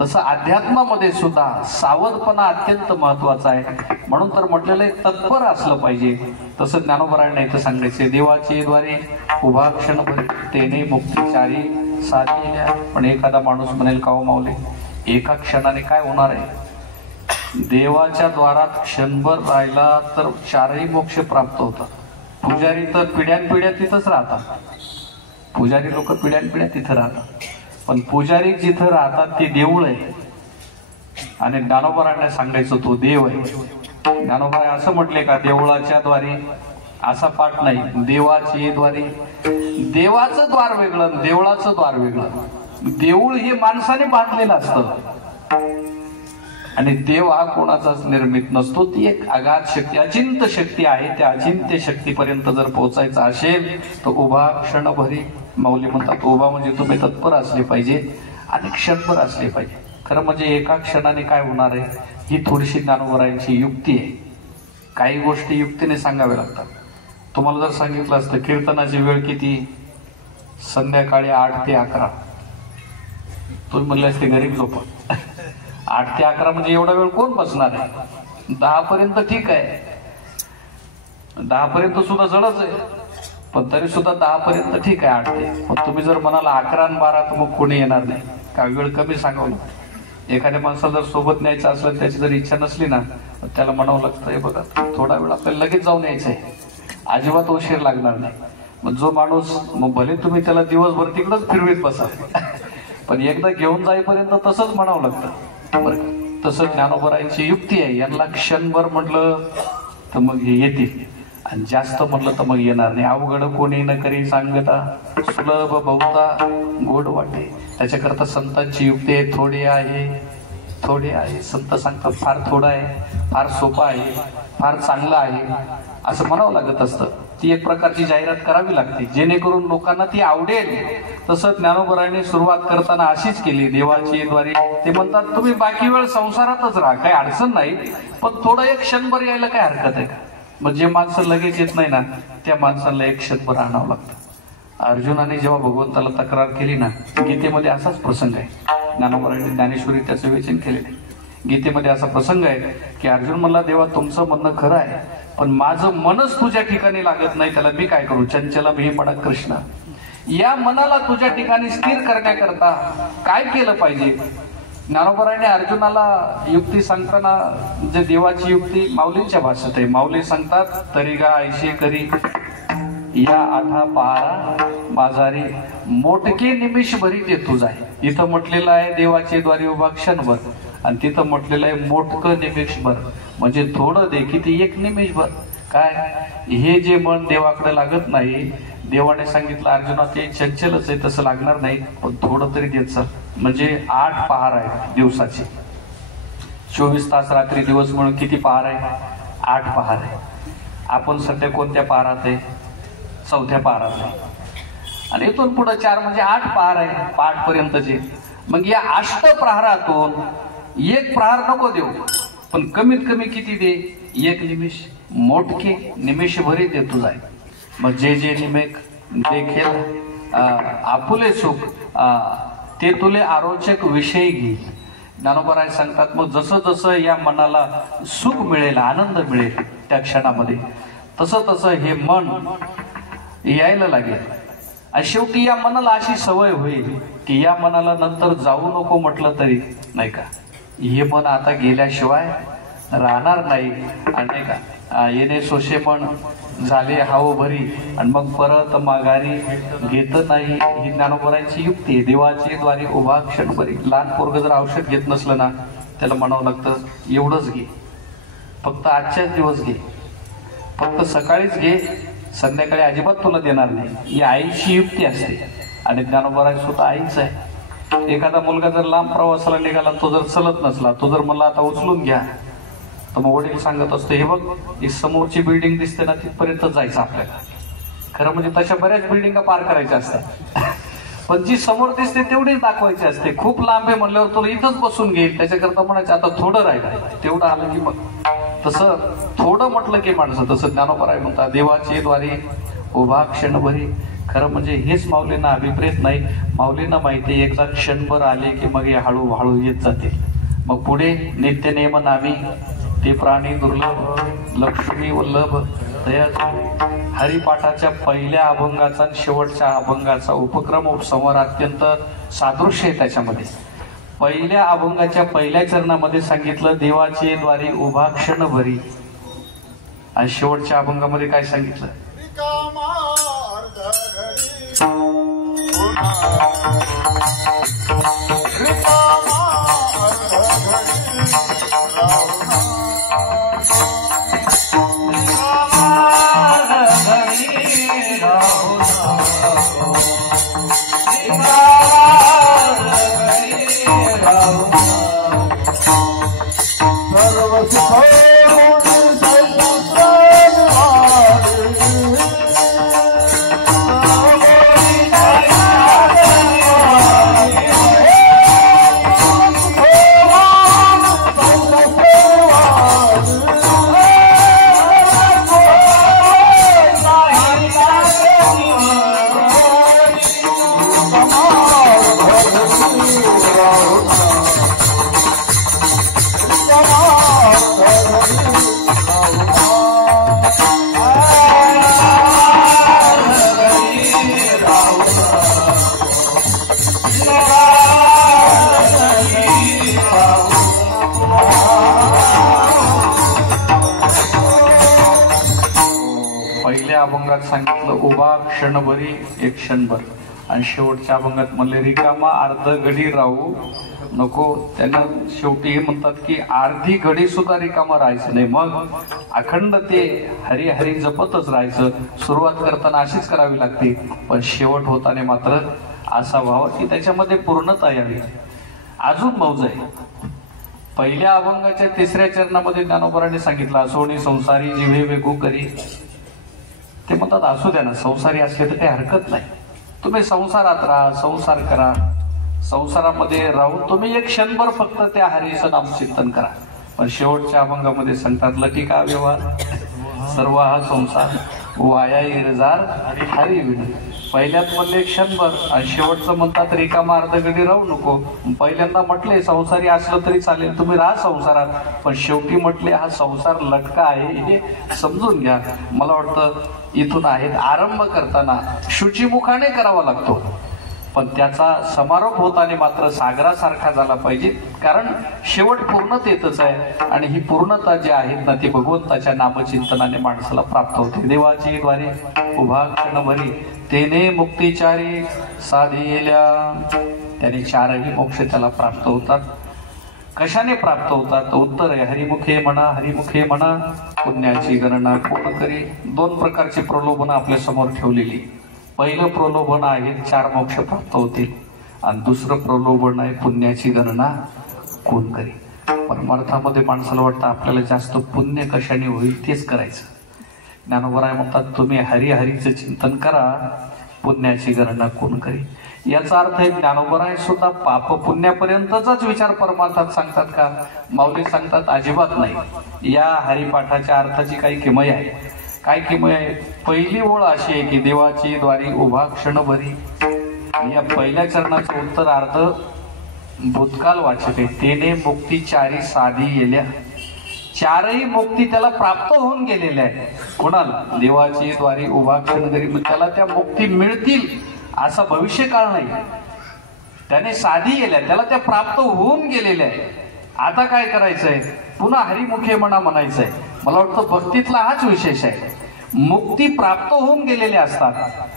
तसं अध्यात्मामध्ये सुद्धा सावधपणा अत्यंत महत्वाचा आहे. म्हणून तर म्हटलेलं आहे तत्पर असलं पाहिजे. तसं ज्ञानोबरायांना इथं सांगायचे देवाची द्वारे उभा क्षणभरी तेने मुक्तीचारी साधिल्या. पण एखादा माणूस म्हणेल का हो माऊली, एका क्षणाने काय होणार आहे? देवाच्या द्वारात क्षणभर राहिला तर 4ही मोक्ष प्राप्त होतात. पुजारी तर पिढ्यानपिढ्या तिथंच राहतात. पुजारी लोक पिढ्यानपिढ्या तिथं राहतात. पण पुजारी जिथं राहतात ते देऊळ आहे. आणि ज्ञानोबरांना सांगायचं तो देव आहे. ज्ञानोबा असं म्हटले का देवळाच्या द्वारे? असा पाठ नाही. देवाची द्वारे. देवाचं द्वार वेगळं, देवळाचं द्वार वेगळं. देऊळ हे माणसाने बांधलेलं असतं आणि देव हा कोणाचाच निर्मित नसतो. ती एक अगाध शक्ती, अचिंत्य शक्ती आहे. त्या अचिंत्य शक्तीपर्यंत जर पोहोचायचं असेल तर उभा क्षणभरी. माऊली म्हणतात उभा म्हणजे तुम्ही तत्पर असले पाहिजे आणि क्षणभर असले पाहिजे. खरं म्हणजे एका क्षणाने काय होणार आहे ही थोडीशी ज्ञानोबरायांची युक्ती आहे. काही गोष्टी युक्तीने सांगाव्या लागतात. तुम्हाला जर सांगितलं असतं कीर्तनाची वेळ किती, संध्याकाळी 8 ते 11, तुम्ही म्हणले असते गरीब लोक 8 ते 11 म्हणजे एवढा वेळ कोण बसणार आहे? 10 पर्यंत ठीक आहे, 10 पर्यंत सुद्धा जडच आहे. पण तरी सुद्धा 10 पर्यंत ठीक आहे, 8 ते. पण तुम्ही जर म्हणाला 11 आणि 12 तर मग कोणी येणार नाही. का वेळ कमी सांगावं लागतं. एखाद्या माणसाला जर सोबत न्यायचं असलं, त्याची जर इच्छा नसली ना, त्याला म्हणावं लागतं हे बघा थोडा वेळ आपल्याला लगेच जाऊन यायचं आहे, अजिबात उशीर लागणार नाही. मग जो माणूस, मग भले तुम्ही त्याला दिवसभर तिकडच फिरवीत बसा पण एकदा घेऊन जाईपर्यंत तसंच म्हणावं लागतं. बरं, तसं ज्ञानोबरायांची युक्ती आहे, यांना क्षणभर म्हटलं तर मग हे येतील आणि जास्त म्हटलं तर मग येणार नाही. अवघड कोणी न करी सांगता सुलभ बहुता गोड वाटे. त्याच्याकरता संतांची युक्ती आहे, थोडी आहे. संत सांगतात फार थोडं आहे, फार सोपं आहे, फार चांगलं आहे असं म्हणावं लागत असतं. ती एक प्रकारची जाहिरात करावी लागते जेणेकरून लोकांना ती आवडेल. तसं ज्ञानोबरायांनी सुरुवात करताना अशीच केली देवाची द्वारे. ते म्हणतात तुम्ही बाकी वेळ संसारातच राहा, काही अडचण नाही, पण थोडं एक क्षणभर यायला काय हरकत आहे का. मग जे माणसं लगेच येत नाही ना त्या माणसाला एक क्षणभर आणावं लागतं. अर्जुनाने जेव्हा भगवंताला तक्रार केली ना, गीतेमध्ये असाच प्रसंग आहे. ज्ञानोबरायांनी ज्ञानेश्वरी त्याचं विवेचन केलेलं आहे. गीतेमध्ये असा प्रसंग आहे की अर्जुन म्हणला देवा तुमचं म्हणणं खरं आहे, पण माझं मनच तुझ्या ठिकाणी लागत नाही, त्याला मी काय करू. चंचलम ही म्हणा कृष्ण, या मनाला तुझ्या ठिकाणी स्थिर करण्याकरता काय केलं पाहिजे. ज्ञानोबरायांनी अर्जुनाला युक्ती सांगताना जे देवाची युक्ती माऊलींच्या भाषेत आहे. माऊली सांगतात तरी गा ऐशे करी या आठा पहारा बाजारी मोठके निमिष भरी ते तुझा आहे. इथं म्हटलेलं आहे देवाचे द्वारी उभा क्षणभर, आणि तिथं म्हटलेलं आहे मोठकं निमिषभर, म्हणजे थोडं दे किती एक निमिषभर. काय हे जे मन देवाकडे लागत नाही, देवाने सांगितलं अर्जुना ते चंचलच आहे, तसं लागणार नाही, पण थोडं तरी देत चल. म्हणजे 8 पहार आहेत दिवसाचे, 24 तास रात्री दिवस म्हणून किती पहार आहे. 8 पहार आहे. आपण सध्या कोणत्या पहारात आहे. 4थ्या पहारात आहे. आणि इथून पुढे 4 म्हणजे 8 पहार आहे, 8 पर्यंतचे. मग या अष्टप्रहारातून एक प्रहार नको देऊ, पण कमीत कमी किती दे. एक निमिष, मोठके निमिष भरी दे तुझा आहे. मग जे निमेक देखील आपुले सुख ते तुले आरोचक विषय घेईल. ज्ञानोबराय सांगतात मग जसं जसं या मनाला सुख मिळेल, आनंद मिळेल त्या क्षणामध्ये, तसं तसं हे मन यायला लागेल. आणि शेवटी या मनाला अशी सवय होईल की या मनाला नंतर जाऊ नको म्हटलं तरी नाही का, हे मन आता गेल्याशिवाय राहणार नाही. आणि नाही का येणे सोशे मन झाले हाव भरी, आणि मग परत माघारी घेत नाही. ही ज्ञानोबरायांची युक्ती आहे. देवाची द्वारी उभा क्षणभरी. लहान पोरग जर औषध घेत नसलं ना त्याला म्हणावं लागतं एवढंच घे, फक्त आजच्याच दिवस घे, फक्त सकाळीच घे, संध्याकाळी अजिबात तुला देणार नाही. ही आईची युक्ती असते. आणि ज्ञानोबराय सुद्धा आईच आहे. एखादा मुलगा जर लांब प्रवासाला निघाला, तो जर चलत नसला, तो जर मला आता उचलून घ्या, तर मग वडील सांगत असतो हे बघ ही समोरची बिल्डिंग दिसते ना तिथपर्यंत जायचं आपल्याला. खरं म्हणजे तशा बऱ्याच बिल्डिंगा पार करायच्या असतात, पण जी समोर दिसते तेवढीच दाखवायची असते. खूप लांब आहे म्हणल्यावर तुला इथंच बसून घेईल, त्याच्याकरता म्हणायचं आता थोडं राहिलं, तेवढं आलं की मग. तसं थोडं म्हटलं की माणसं, तसं ज्ञानोबराय म्हणतात देवाची द्वारी उभा क्षणभरी. खरं म्हणजे हेच माऊलींना अभिप्रेत नाही. माऊलींना माहिती एकदा क्षणभर आले की मग हे हळूहळू येत जाते. मग पुढे नित्य नेम नामी ते प्राणी दुर्लभ लक्ष्मी वल्लभ दया. हरिपाठाच्या पहिल्या अभंगाचा आणि शेवटच्या अभंगाचा उपक्रम उपसंहार अत्यंत सादृश्य आहे त्याच्यामध्ये. पहिल्या अभंगाच्या पहिल्या चरणामध्ये सांगितलं देवाचे द्वारी उभा क्षणभरी, आणि शेवटच्या अभंगामध्ये काय सांगितलं. पहिल्या अभंगात सांगितलं उभा क्षणभरी एक क्षणभर, आणि शेवटच्या अभंगात म्हणले रिकामा अर्ध घडी राहू नको. त्यांना शेवटी हे म्हणतात की अर्धी घडी सुद्धा रिकामा राहायचं नाही, मग अखंड ते हरी हरी जपतच राहायचं. सुरुवात करताना अशीच करावी लागते, पण शेवट होताना मात्र असा व्हावा की त्याच्यामध्ये पूर्णता यावी. अजून मौज आहे. पहिल्या अभंगाच्या 3ऱ्या चरणामध्ये ज्ञानोबांनी सांगितलं असोनी संसारी जिव्हे वेगू करी. ते म्हणतात असू द्या ना, संसारी असले तर काही हरकत नाही, तुम्ही संसारात राहा, संसार करा, संसारामध्ये राहून तुम्ही एक क्षणभर फक्त त्या हरीचं नामचिंतन करा. पण शेवटच्या अभंगामध्ये सांगतात लटिका व्यवहार सर्व हा संसार वाया इरजार हरी विण. पहिल्यात म्हणले क्षणभर आणि शेवटचं म्हणतात रिकामा अर्धगडी राहू नको. पहिल्यांदा म्हटले संसारी असलं तरी चालेल, तुम्ही राहा संसारात, पण शेवटी म्हटले हा संसार लटका आहे हे समजून घ्या. मला वाटतं इथून आहेत आरंभ करताना शुचिमुखाने करावा लागतो, पण त्याचा समारोप होताना मात्र सागरासारखा झाला पाहिजे, कारण शेवट पूर्णतेतच आहे. आणि ही पूर्णता जी आहेत ना ती भगवंताच्या नामचिंतनाने माणसाला प्राप्त होते. देवाची द्वारे उभा क्षणभरी तेने मुक्तिचारी साधिल्या. त्याने 4ही मोक्ष त्याला प्राप्त होतात. कशाने प्राप्त होतात? उत्तर आहे हरिमुखे म्हणा, हरिमुखे म्हणा पुण्याची गणना कोण करी. 2 प्रकारची प्रलोभनं आपल्या समोर ठेवलेली. पहिलं प्रलोभन आहे 4 मोक्ष प्राप्त होतील, आणि दुसरं प्रलोभन आहे पुण्याची गणना कोण करी. परमार्थामध्ये माणसाला वाटतं आपल्याला जास्त पुण्य कशाने होईल तेच करायचं. ज्ञानोबराय म्हणतात तुम्ही हरिहरीचं चिंतन करा, पुण्याची गणना कोण करी. याचा अर्थ आहे ज्ञानोबराय सुद्धा पाप पुण्यापर्यंतचाच विचार परमार्थात सांगतात का? माऊली सांगतात अजिबात नाही. या हरिपाठाच्या अर्थाची काही किमया आहे. काय किमया आहे? पहिली ओळ अशी आहे की देवाची द्वारी उभा क्षणभरी. या पहिल्या चरणाचं उत्तर अर्ध भूतकाल वाचक आहे. तेने मुक्ती 4 साधी येल्या. 4ही मुक्ती त्याला प्राप्त होऊन गेलेल्या आहे. कोणाला? देवाची द्वारी उभा क्षणभरी. त्याला त्या मुक्ती मिळतील असा भविष्यकाळ नाही. त्याने साधी गेल्या, त्याला त्या प्राप्त होऊन गेलेल्या आहे. आता काय करायचंय? पुन्हा हरिमुखे म्हणा म्हणायचंय. मला वाटतं भक्तीतला हाच विशेष आहे. मुक्ती प्राप्त होऊन गेलेल्या असतात,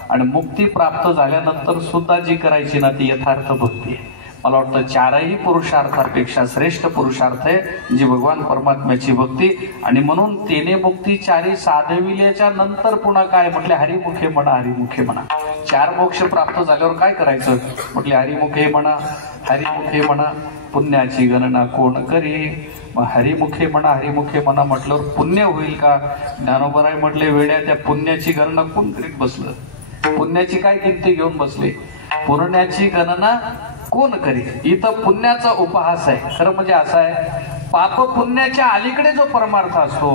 आणि मुक्ती प्राप्त झाल्यानंतर सुद्धा जी करायची ना ती यथार्थ भक्ती आहे. मला वाटतं 4ही पुरुषार्थापेक्षा श्रेष्ठ पुरुषार्थ आहे जी भगवान परमात्म्याची भक्ती. आणि म्हणून तेने मुक्ती 4 साधविल्याच्या नंतर पुन्हा काय म्हटले? हरिमुखे म्हणा, हरिमुखे म्हणा. 4 मोक्ष प्राप्त झाल्यावर काय करायचं? म्हटले हरिमुखे म्हणा, हरिमुखे म्हणा पुण्याची गणना कोण करी. मग हरिमुखे म्हणा, हरिमुखे म्हणा म्हटल्यावर पुण्य होईल का? ज्ञानोबराय म्हटले वेड्या, त्या पुण्याची गणना कोण करीत बसलं? पुण्याची काय किमती घेऊन बसले? पुण्याची गणना कोण करी. इथं पुण्याचा उपहास आहे. खरं म्हणजे असा आहे, पाप पुण्याच्या अलीकडे जो परमार्थ असतो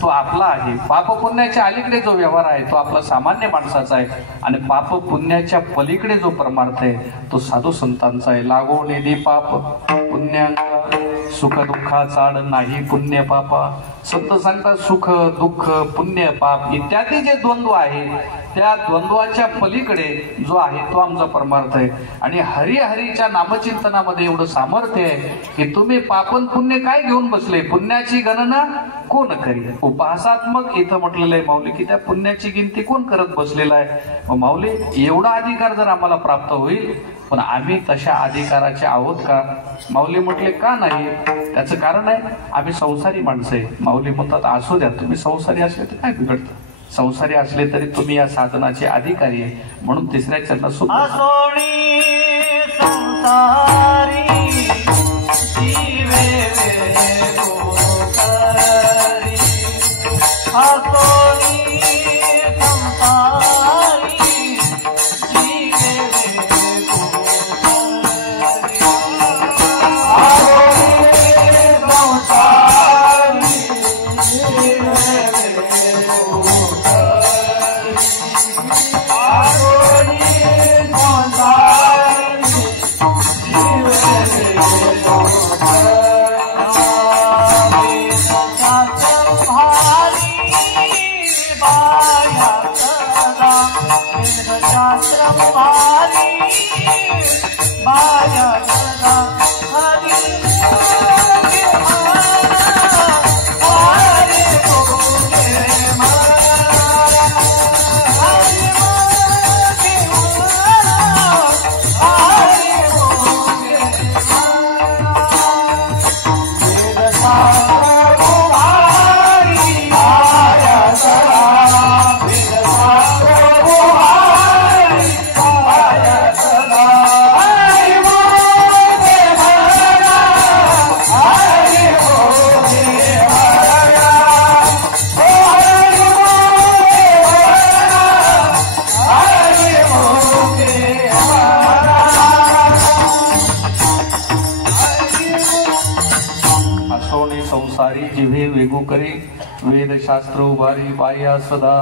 तो आपला आहे. पाप पुण्याच्या अलीकडे जो व्यवहार आहे तो आपला सामान्य माणसाचा आहे, आणि पाप पुण्याच्या पलीकडे जो परमार्थ आहे तो साधू संतांचा आहे. लागो निधी पाप पुण्यांका सुख दुःखा चाड नाही पुण्य पापा. संत सांगतात सुख दुःख पुण्य पाप इत्यादी जे द्वंद्व आहे त्या द्वंद्वाच्या पलीकडे जो आहे तो आमचा परमार्थ आहे. आणि हरिहरीच्या नामचिंतनामध्ये एवढं सामर्थ्य आहे की तुम्ही पापन पुण्य काय घेऊन बसले? पुण्याची गणना कोण करी. उपहासात्मक इथं म्हटलेलं आहे माऊली की त्या पुण्याची गिनती कोण करत बसलेला आहे. मग माऊली एवढा अधिकार जर आम्हाला प्राप्त होईल, पण आम्ही तशा अधिकाराचे आहोत का? माऊली म्हटले का नाही? त्याचं कारण आहे आम्ही संसारी माणसं आहे. माऊली म्हणतात असू द्या, तुम्ही संसारी असले तर काय बिघडतं? संसारी असले तरी तुम्ही या साधनाचे अधिकारी आहे. म्हणून 3ऱ्या चरणात सुद्धा संसारी जिव्हे वेगू करी वेदशास्त्र उभारी बाह्या सदा.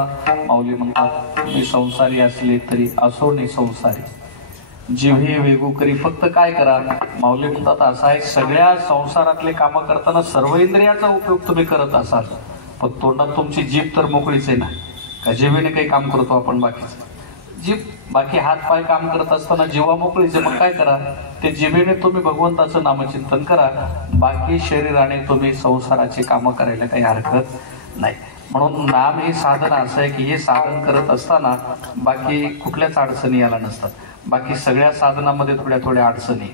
माऊली म्हणतात मी संसारी असले तरी असो नाही संसारी जिव्हे वेगू करी. फक्त काय करा माऊली म्हणतात असं आहे सगळ्या संसारातले काम करताना सर्व इंद्रियाचा उपयोग तुम्ही करत असाल पण तोंडात तुमची जीभ तर मोकळीच आहे ना. का जिभेने काही काम करतो आपण बाकीचं जीभ बाकी हात पाय काम करत असताना जीवा मोकळीचे मग काय करा ते जिभेने तुम्ही भगवंताचं नामचिंतन करा. बाकी शरीराने तुम्ही संसाराची कामं करायला काही हरकत नाही. म्हणून नाम हे साधन असं आहे की हे साधन करत असताना बाकी कुठल्याच अडचणी याला नसतात. बाकी सगळ्या साधनामध्ये थोड्या थोड्या अडचणी.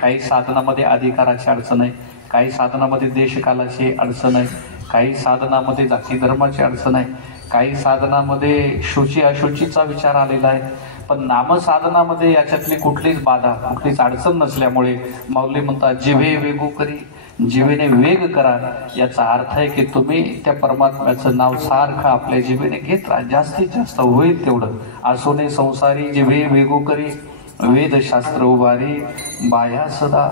काही साधनामध्ये अधिकाराची अडचण आहे, काही साधनामध्ये देशकालाची अडचण आहे, काही साधनामध्ये जाती धर्माची अडचण आहे, काही साधनामध्ये शुची अशुचीचा विचार आलेला आहे. पण नामसाधनामध्ये याच्यातली कुठलीच बाधा कुठलीच अडचण नसल्यामुळे माऊली म्हणतात जिव्हे वेगू करी. जिभेने वेग करा याचा अर्थ आहे की तुम्ही त्या परमात्म्याचं नाव सारखं आपल्या जिभेने घेत राहा. जास्तीत जास्त होईल तेवढं. असोने संसारी जिव्हे वेगू करी वेदशास्त्र उभारी बाया सदा.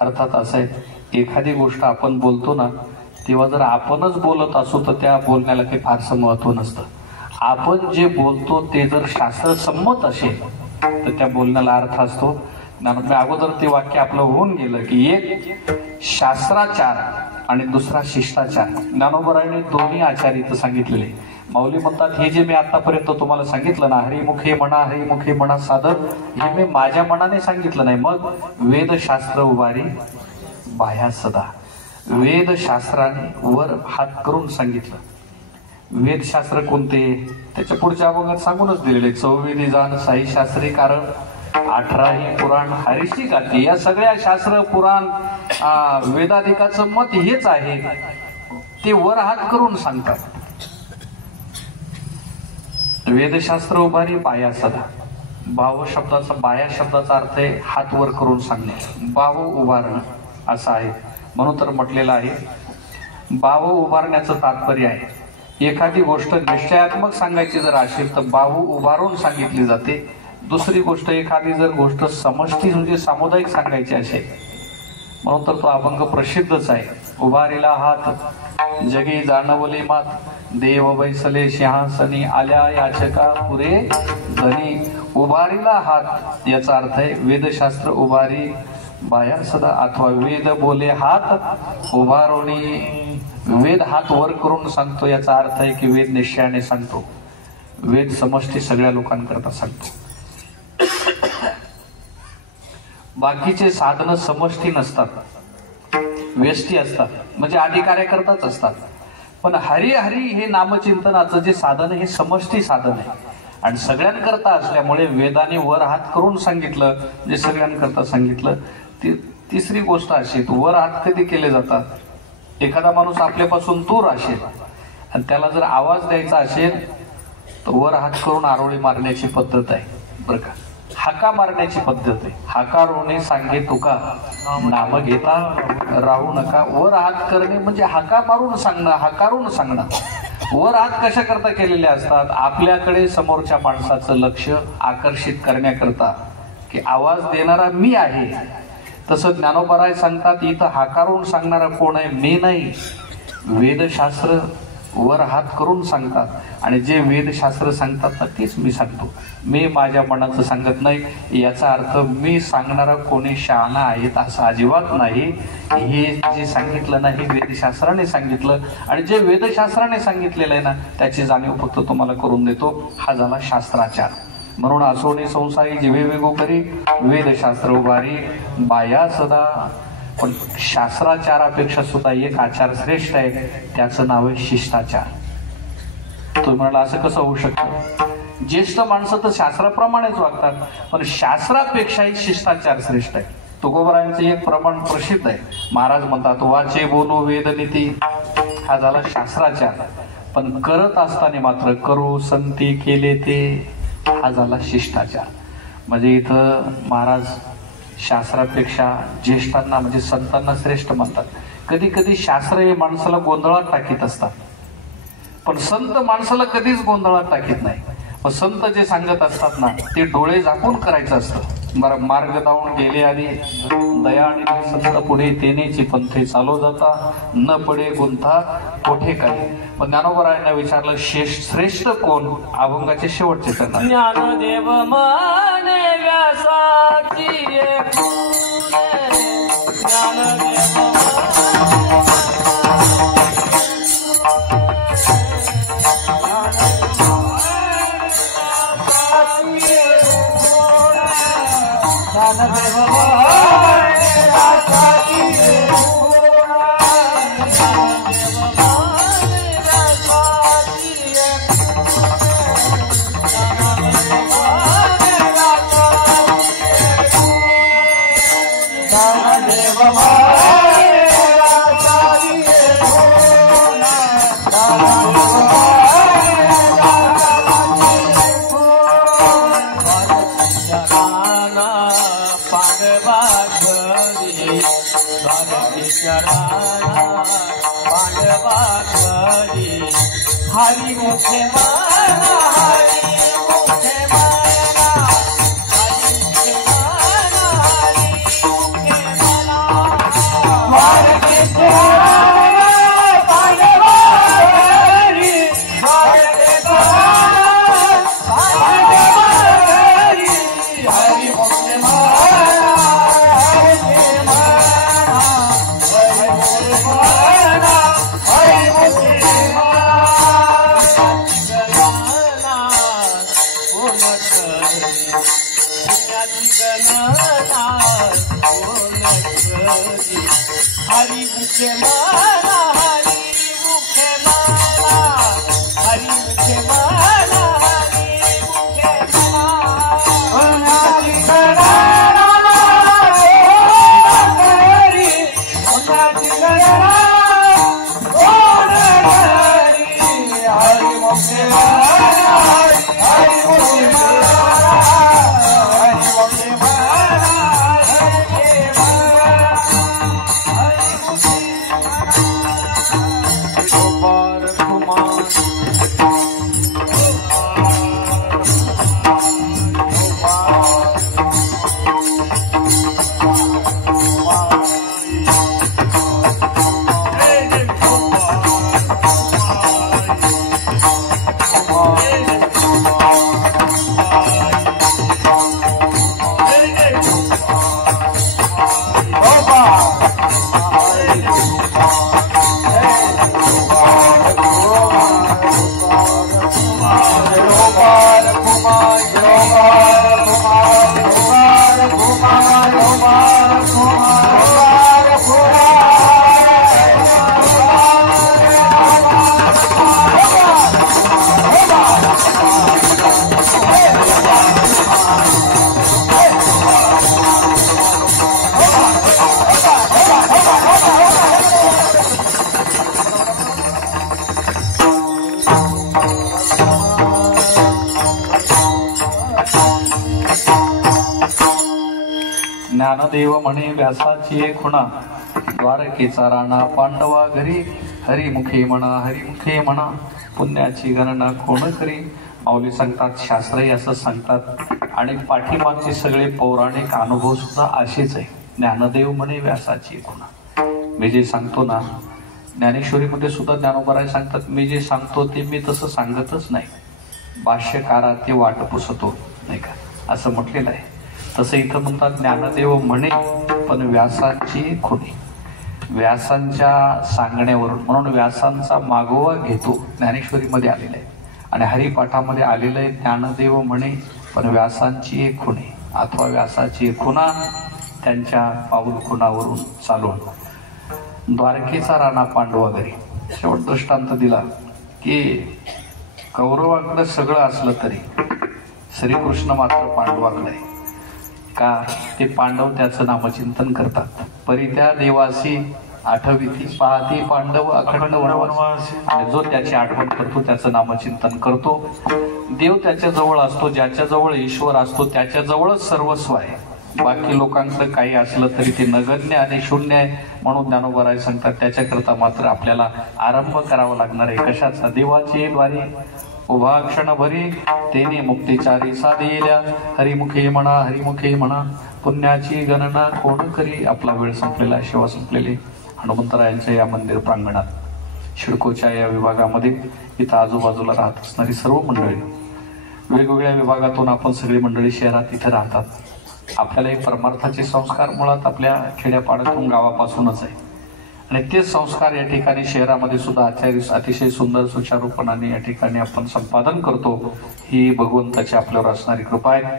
अर्थात असं आहे एखादी गोष्ट आपण बोलतो ना तेव्हा जर आपणच बोलत असू तर त्या बोलण्याला काही फारसं महत्व नसतं. आपण जे बोलतो ते जर शास्त्रसंमत असेल तर त्या बोलण्याला अर्थ असतो. अगोदर ते वाक्य आपलं होऊन गेलं की एक शास्त्राचार आणि दुसरा शिष्टाचार. ज्ञानोबरायांनी दोन्ही आचार इथं सांगितलेले. माऊली म्हणतात हे जे मी आतापर्यंत तुम्हाला सांगितलं ना हरिमुखे म्हणा साधन हे मी माझ्या मनाने सांगितलं नाही. मग वेदशास्त्र उभारी बाह्या सदा. वेदशास्त्राने वर हात करून सांगितलं. वेदशास्त्र कोणते त्याच्या पुढच्या अभंगात सांगूनच दिलेले. 24 जाण साई शास्त्री कारण 18 पुराण हरीशी गाती. या सगळ्या शास्त्र पुराण वेदाधिकाचं मत हेच आहे ते वर हात करून सांगतात. वेदशास्त्र उभारी बाह्या सदा. बाहू शब्दाचा बाह्या शब्दाचा अर्थ आहे हात वर करून सांगणे. बाहू उभारणं असं आहे. म्हणून तर म्हटलेलं आहे बाहू उभारण्याचं तात्पर्य आहे एखादी गोष्ट निश्चयात्मक सांगायची जर असेल तर बाहू उभारून सांगितली जाते. दुसरी गोष्ट एखादी जर गोष्ट समष्टी म्हणजे सामुदायिक सांगायची असेल म्हणून तर तो अभंग प्रसिद्धच आहे. उभारीला हात जगी जाणवले मात देव बैसले सिंहासनी आल्या याचका पुरे धनी. उभारीला हात याचा अर्थ आहे वेदशास्त्र उभारी बाया सदा अथवा वेद बोले हात उभारोणी. वेद हात वर करून सांगतो याचा अर्थ आहे की वेद निश्चयाने सांगतो. वेद समष्टी सगळ्या लोकांकरता सांगतो. बाकीचे साधन समष्टी नसतात व्यष्टी असतात म्हणजे अधिकार्याकरताच असतात. पण हरी हरी हे नामचिंतनाचं जे साधन हे समष्टी साधन आहे आणि सगळ्यांकरता असल्यामुळे वेदाने वर हात करून सांगितलं जे सगळ्यांकरता सांगितलं. तिसरी गोष्ट अशी वर हात कधी केले जातात. एखादा माणूस आपल्यापासून दूर असेल आणि त्याला जर आवाज द्यायचा असेल तर वर हात करून आरोळी मारण्याची पद्धत आहे बरं का. हाका मारण्याची पद्धत आहे. हाका रोणे सांगे तुका नाम घेता राहू नका. वर हात करणे म्हणजे हाका मारून सांगणं हाकारून सांगणं. वर हात कशा करता केलेले असतात आपल्याकडे समोरच्या माणसाचं लक्ष आकर्षित करण्याकरता की आवाज देणारा मी आहे. तसं ज्ञानोबराय सांगतात इथं हाकारून सांगणारा कोण आहे मी नाही. वेदशास्त्र वर हात करून सांगतात आणि जे वेदशास्त्र सांगतात ना तेच मी सांगतो. मी माझ्या मनाचं सांगत नाही. याचा अर्थ मी सांगणारा कोणी शहाणा आहेत असं अजिबात नाही. हे जे सांगितलं ना हे वेदशास्त्राने सांगितलं आणि जे वेदशास्त्राने सांगितलेलं आहे ना त्याची जाणीव फक्त तुम्हाला करून देतो. हा झाला शास्त्राचार. म्हणून असोने संसारी जिवे वेगो करी वेदशास्त्र उभारी बाया सदा. पण शास्त्राचारापेक्षा सुद्धा एक आचार श्रेष्ठ आहे त्याचं नाव आहे शिष्टाचार. तुम्ही म्हणाला असं कसं होऊ शकतं. ज्येष्ठ माणसं तर शास्त्राप्रमाणेच वागतात पण शास्त्रापेक्षाही शिष्टाचार श्रेष्ठ आहे. तुकोबरायांचे एक प्रमाण प्रसिद्ध आहे. महाराज म्हणतात वाचे बोनो वेदनीती, हा झाला शास्त्राचार, पण करत असताना मात्र करू संती केले ते, हा झाला शिष्टाचार. म्हणजे इथं महाराज शास्त्रापेक्षा ज्येष्ठांना म्हणजे संतांना श्रेष्ठ म्हणतात. कधी कधी शास्त्र हे माणसाला गोंधळात टाकीत असतात, पण संत माणसाला कधीच गोंधळात टाकीत नाही. मग संत जे सांगत असतात ना ते डोळे झाकून करायचं असतं. बरं, मार्ग दावून गेले आधी दया आणि संत पुढे तेनेची पंथे चालू जाता, न पडे गुंथा कोठे काही. पण ज्ञानोबरायांना विचारलं श्रेष्ठ कोण? अभंगाचे शेवटचे चरण. ज्ञानदेव माने व्यासाची हरि मुखे माना, हरि मुखे माना, हरि मुखे माना, हरि मुखे माना, हरि मुखे माना, हरि मुखे माना, हरि मुखे हरि मुखे माना, हरि मुखे माना, हरि मुखे माना, हरि ज्ञानदेव म्हणे व्यासाची खुणा, द्वारकेचा राणा पांडवा घरी, हरिमुखे म्हणा, हरिमुखे म्हणा, पुण्याची गणना कोण करी. माऊली सांगतात, शास्त्रही असं सांगतात आणि पाठीमागचे सगळे पौराणिक अनुभव सुद्धा असेच आहे. ज्ञानदेव म्हणे व्यासाची खुणा. मी जे सांगतो ना, ज्ञानेश्वरीमध्ये सुद्धा ज्ञानोबराय सांगतात, मी जे सांगतो ते मी तसं सांगतच नाही, भाष्यकारा ते वाट पुसतो, नाही का, असं म्हटलेलं आहे. तसं इथं म्हणतात ज्ञानदेव म्हणे पण व्यासाची खुणी. व्यासांच्या सांगण्यावरून, म्हणून व्यासांचा मागोवा घेतो ज्ञानेश्वरीमध्ये आलेला आहे. आणि हरिपाठामध्ये आलेलं आहे ज्ञानदेव म्हणे पण व्यासांची एक खुणी, अथवा व्यासाची खुणा त्यांच्या पाऊल खुणावरून चालून. द्वारकेचा राणा पांडवा घरी. शेवट दृष्टांत दिला की कौरवाकडे सगळं असलं तरी श्रीकृष्ण मात्र पांडवाकडे आहे. का ते पांडव त्याचं नामचिंतन करतात. परी त्या देवासी आठविती पाहती पांडव अखंड वनवास. आणि जो त्याची आठवण करतो त्याचं नामचिंतन करतो. देव त्याच्या जवळ असतो, ज्याच्या जवळ ईश्वर असतो त्याच्या जवळच सर्वस्व आहे. बाकी लोकांकडे काही असलं तरी ते नगण्य आणि शून्य आहे म्हणून ज्ञानोबा सांगतात. त्याच्याकरता मात्र आपल्याला आरंभ करावा लागणार आहे. कशाचा? देवाची द्वारी उभा क्षण भरी तेने मुक्तीचारी साधिल्या. हरिमुखे म्हणा पुण्याची गणना कोण करी. आपला वेळ संपलेला, सेवा संपलेली. हनुमंतरायांच्या या मंदिर प्रांगणात शिडकोच्या या विभागामध्ये इथं आजूबाजूला राहत असणारी सर्व मंडळी, वेगवेगळ्या विभागातून आपण सगळी मंडळी शहरात इथे राहतात. आपल्याला हे परमार्थाचे संस्कार मुळात आपल्या खेड्यापाड्यातून गावापासूनच आहे आणि तेच संस्कार या ठिकाणी शहरामध्ये सुद्धा अतिशय सुंदर सुचारूपणाने या ठिकाणी आपण संपादन करतो. ही भगवंताची आपल्यावर असणारी कृपा आहे.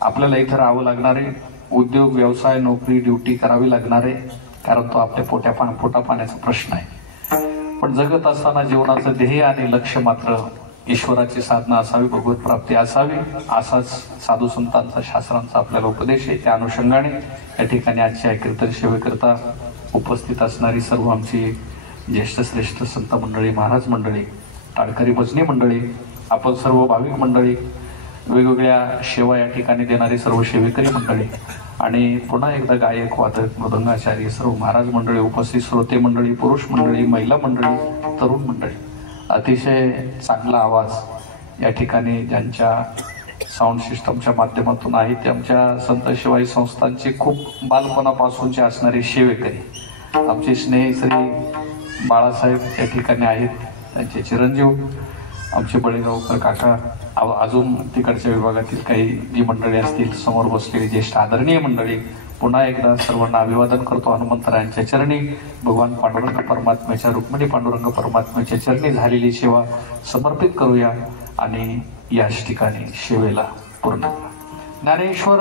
आपल्याला इथं राहावं लागणार आहे. उद्योग, व्यवसाय, नोकरी, ड्युटी करावी लागणार आहे, कारण तो आपल्या पोटा पाण्याचा प्रश्न आहे. पण जगत असताना जीवनाचं ध्येय आणि लक्ष मात्र ईश्वराची साधना असावी, भगवत प्राप्ती असावी. असाच साधू संतांचा, शास्त्रांचा आपल्याला उपदेश आहे. त्या अनुषंगाने या ठिकाणी आजच्या कीर्तन सेवेकरता उपस्थित असणारी सर्व आमची ज्येष्ठ श्रेष्ठ संत मंडळी, महाराज मंडळी, टाळकरी भजनी मंडळी, आपण सर्व भाविक मंडळी, वेगवेगळ्या सेवा या ठिकाणी देणारी सर्व सेवेकरी मंडळी आणि पुन्हा एकदा गायक, वादक, मृदंगाचार्य, सर्व महाराज मंडळी, उपस्थित श्रोते मंडळी, पुरुष मंडळी, महिला मंडळी, तरुण मंडळी, अतिशय चांगला आवाज या ठिकाणी ज्यांच्या साऊंड सिस्टमच्या माध्यमातून आहे ते आमच्या संत शिवाई संस्थांचे खूप बालपणापासूनचे असणारे सेवेकरी, आमचे स्नेही श्री बाळासाहेब या ठिकाणी आहेत, त्यांचे चिरंजीव आमचे बळेगावकर काका, अजून तिकडच्या विभागातील काही जी मंडळी असतील, समोर बसलेली ज्येष्ठ आदरणीय मंडळी, पुन्हा एकदा सर्वांना अभिवादन करतो. हनुमंतरायांच्या चरणी, भगवान पांडुरंग परमात्म्याच्या, रुक्मिणी पांडुरंग परमात्म्याच्या चरणी झालेली सेवा समर्पित करूया आणि याच ठिकाणी सेवेला पूर्ण करा. ज्ञानेश्वर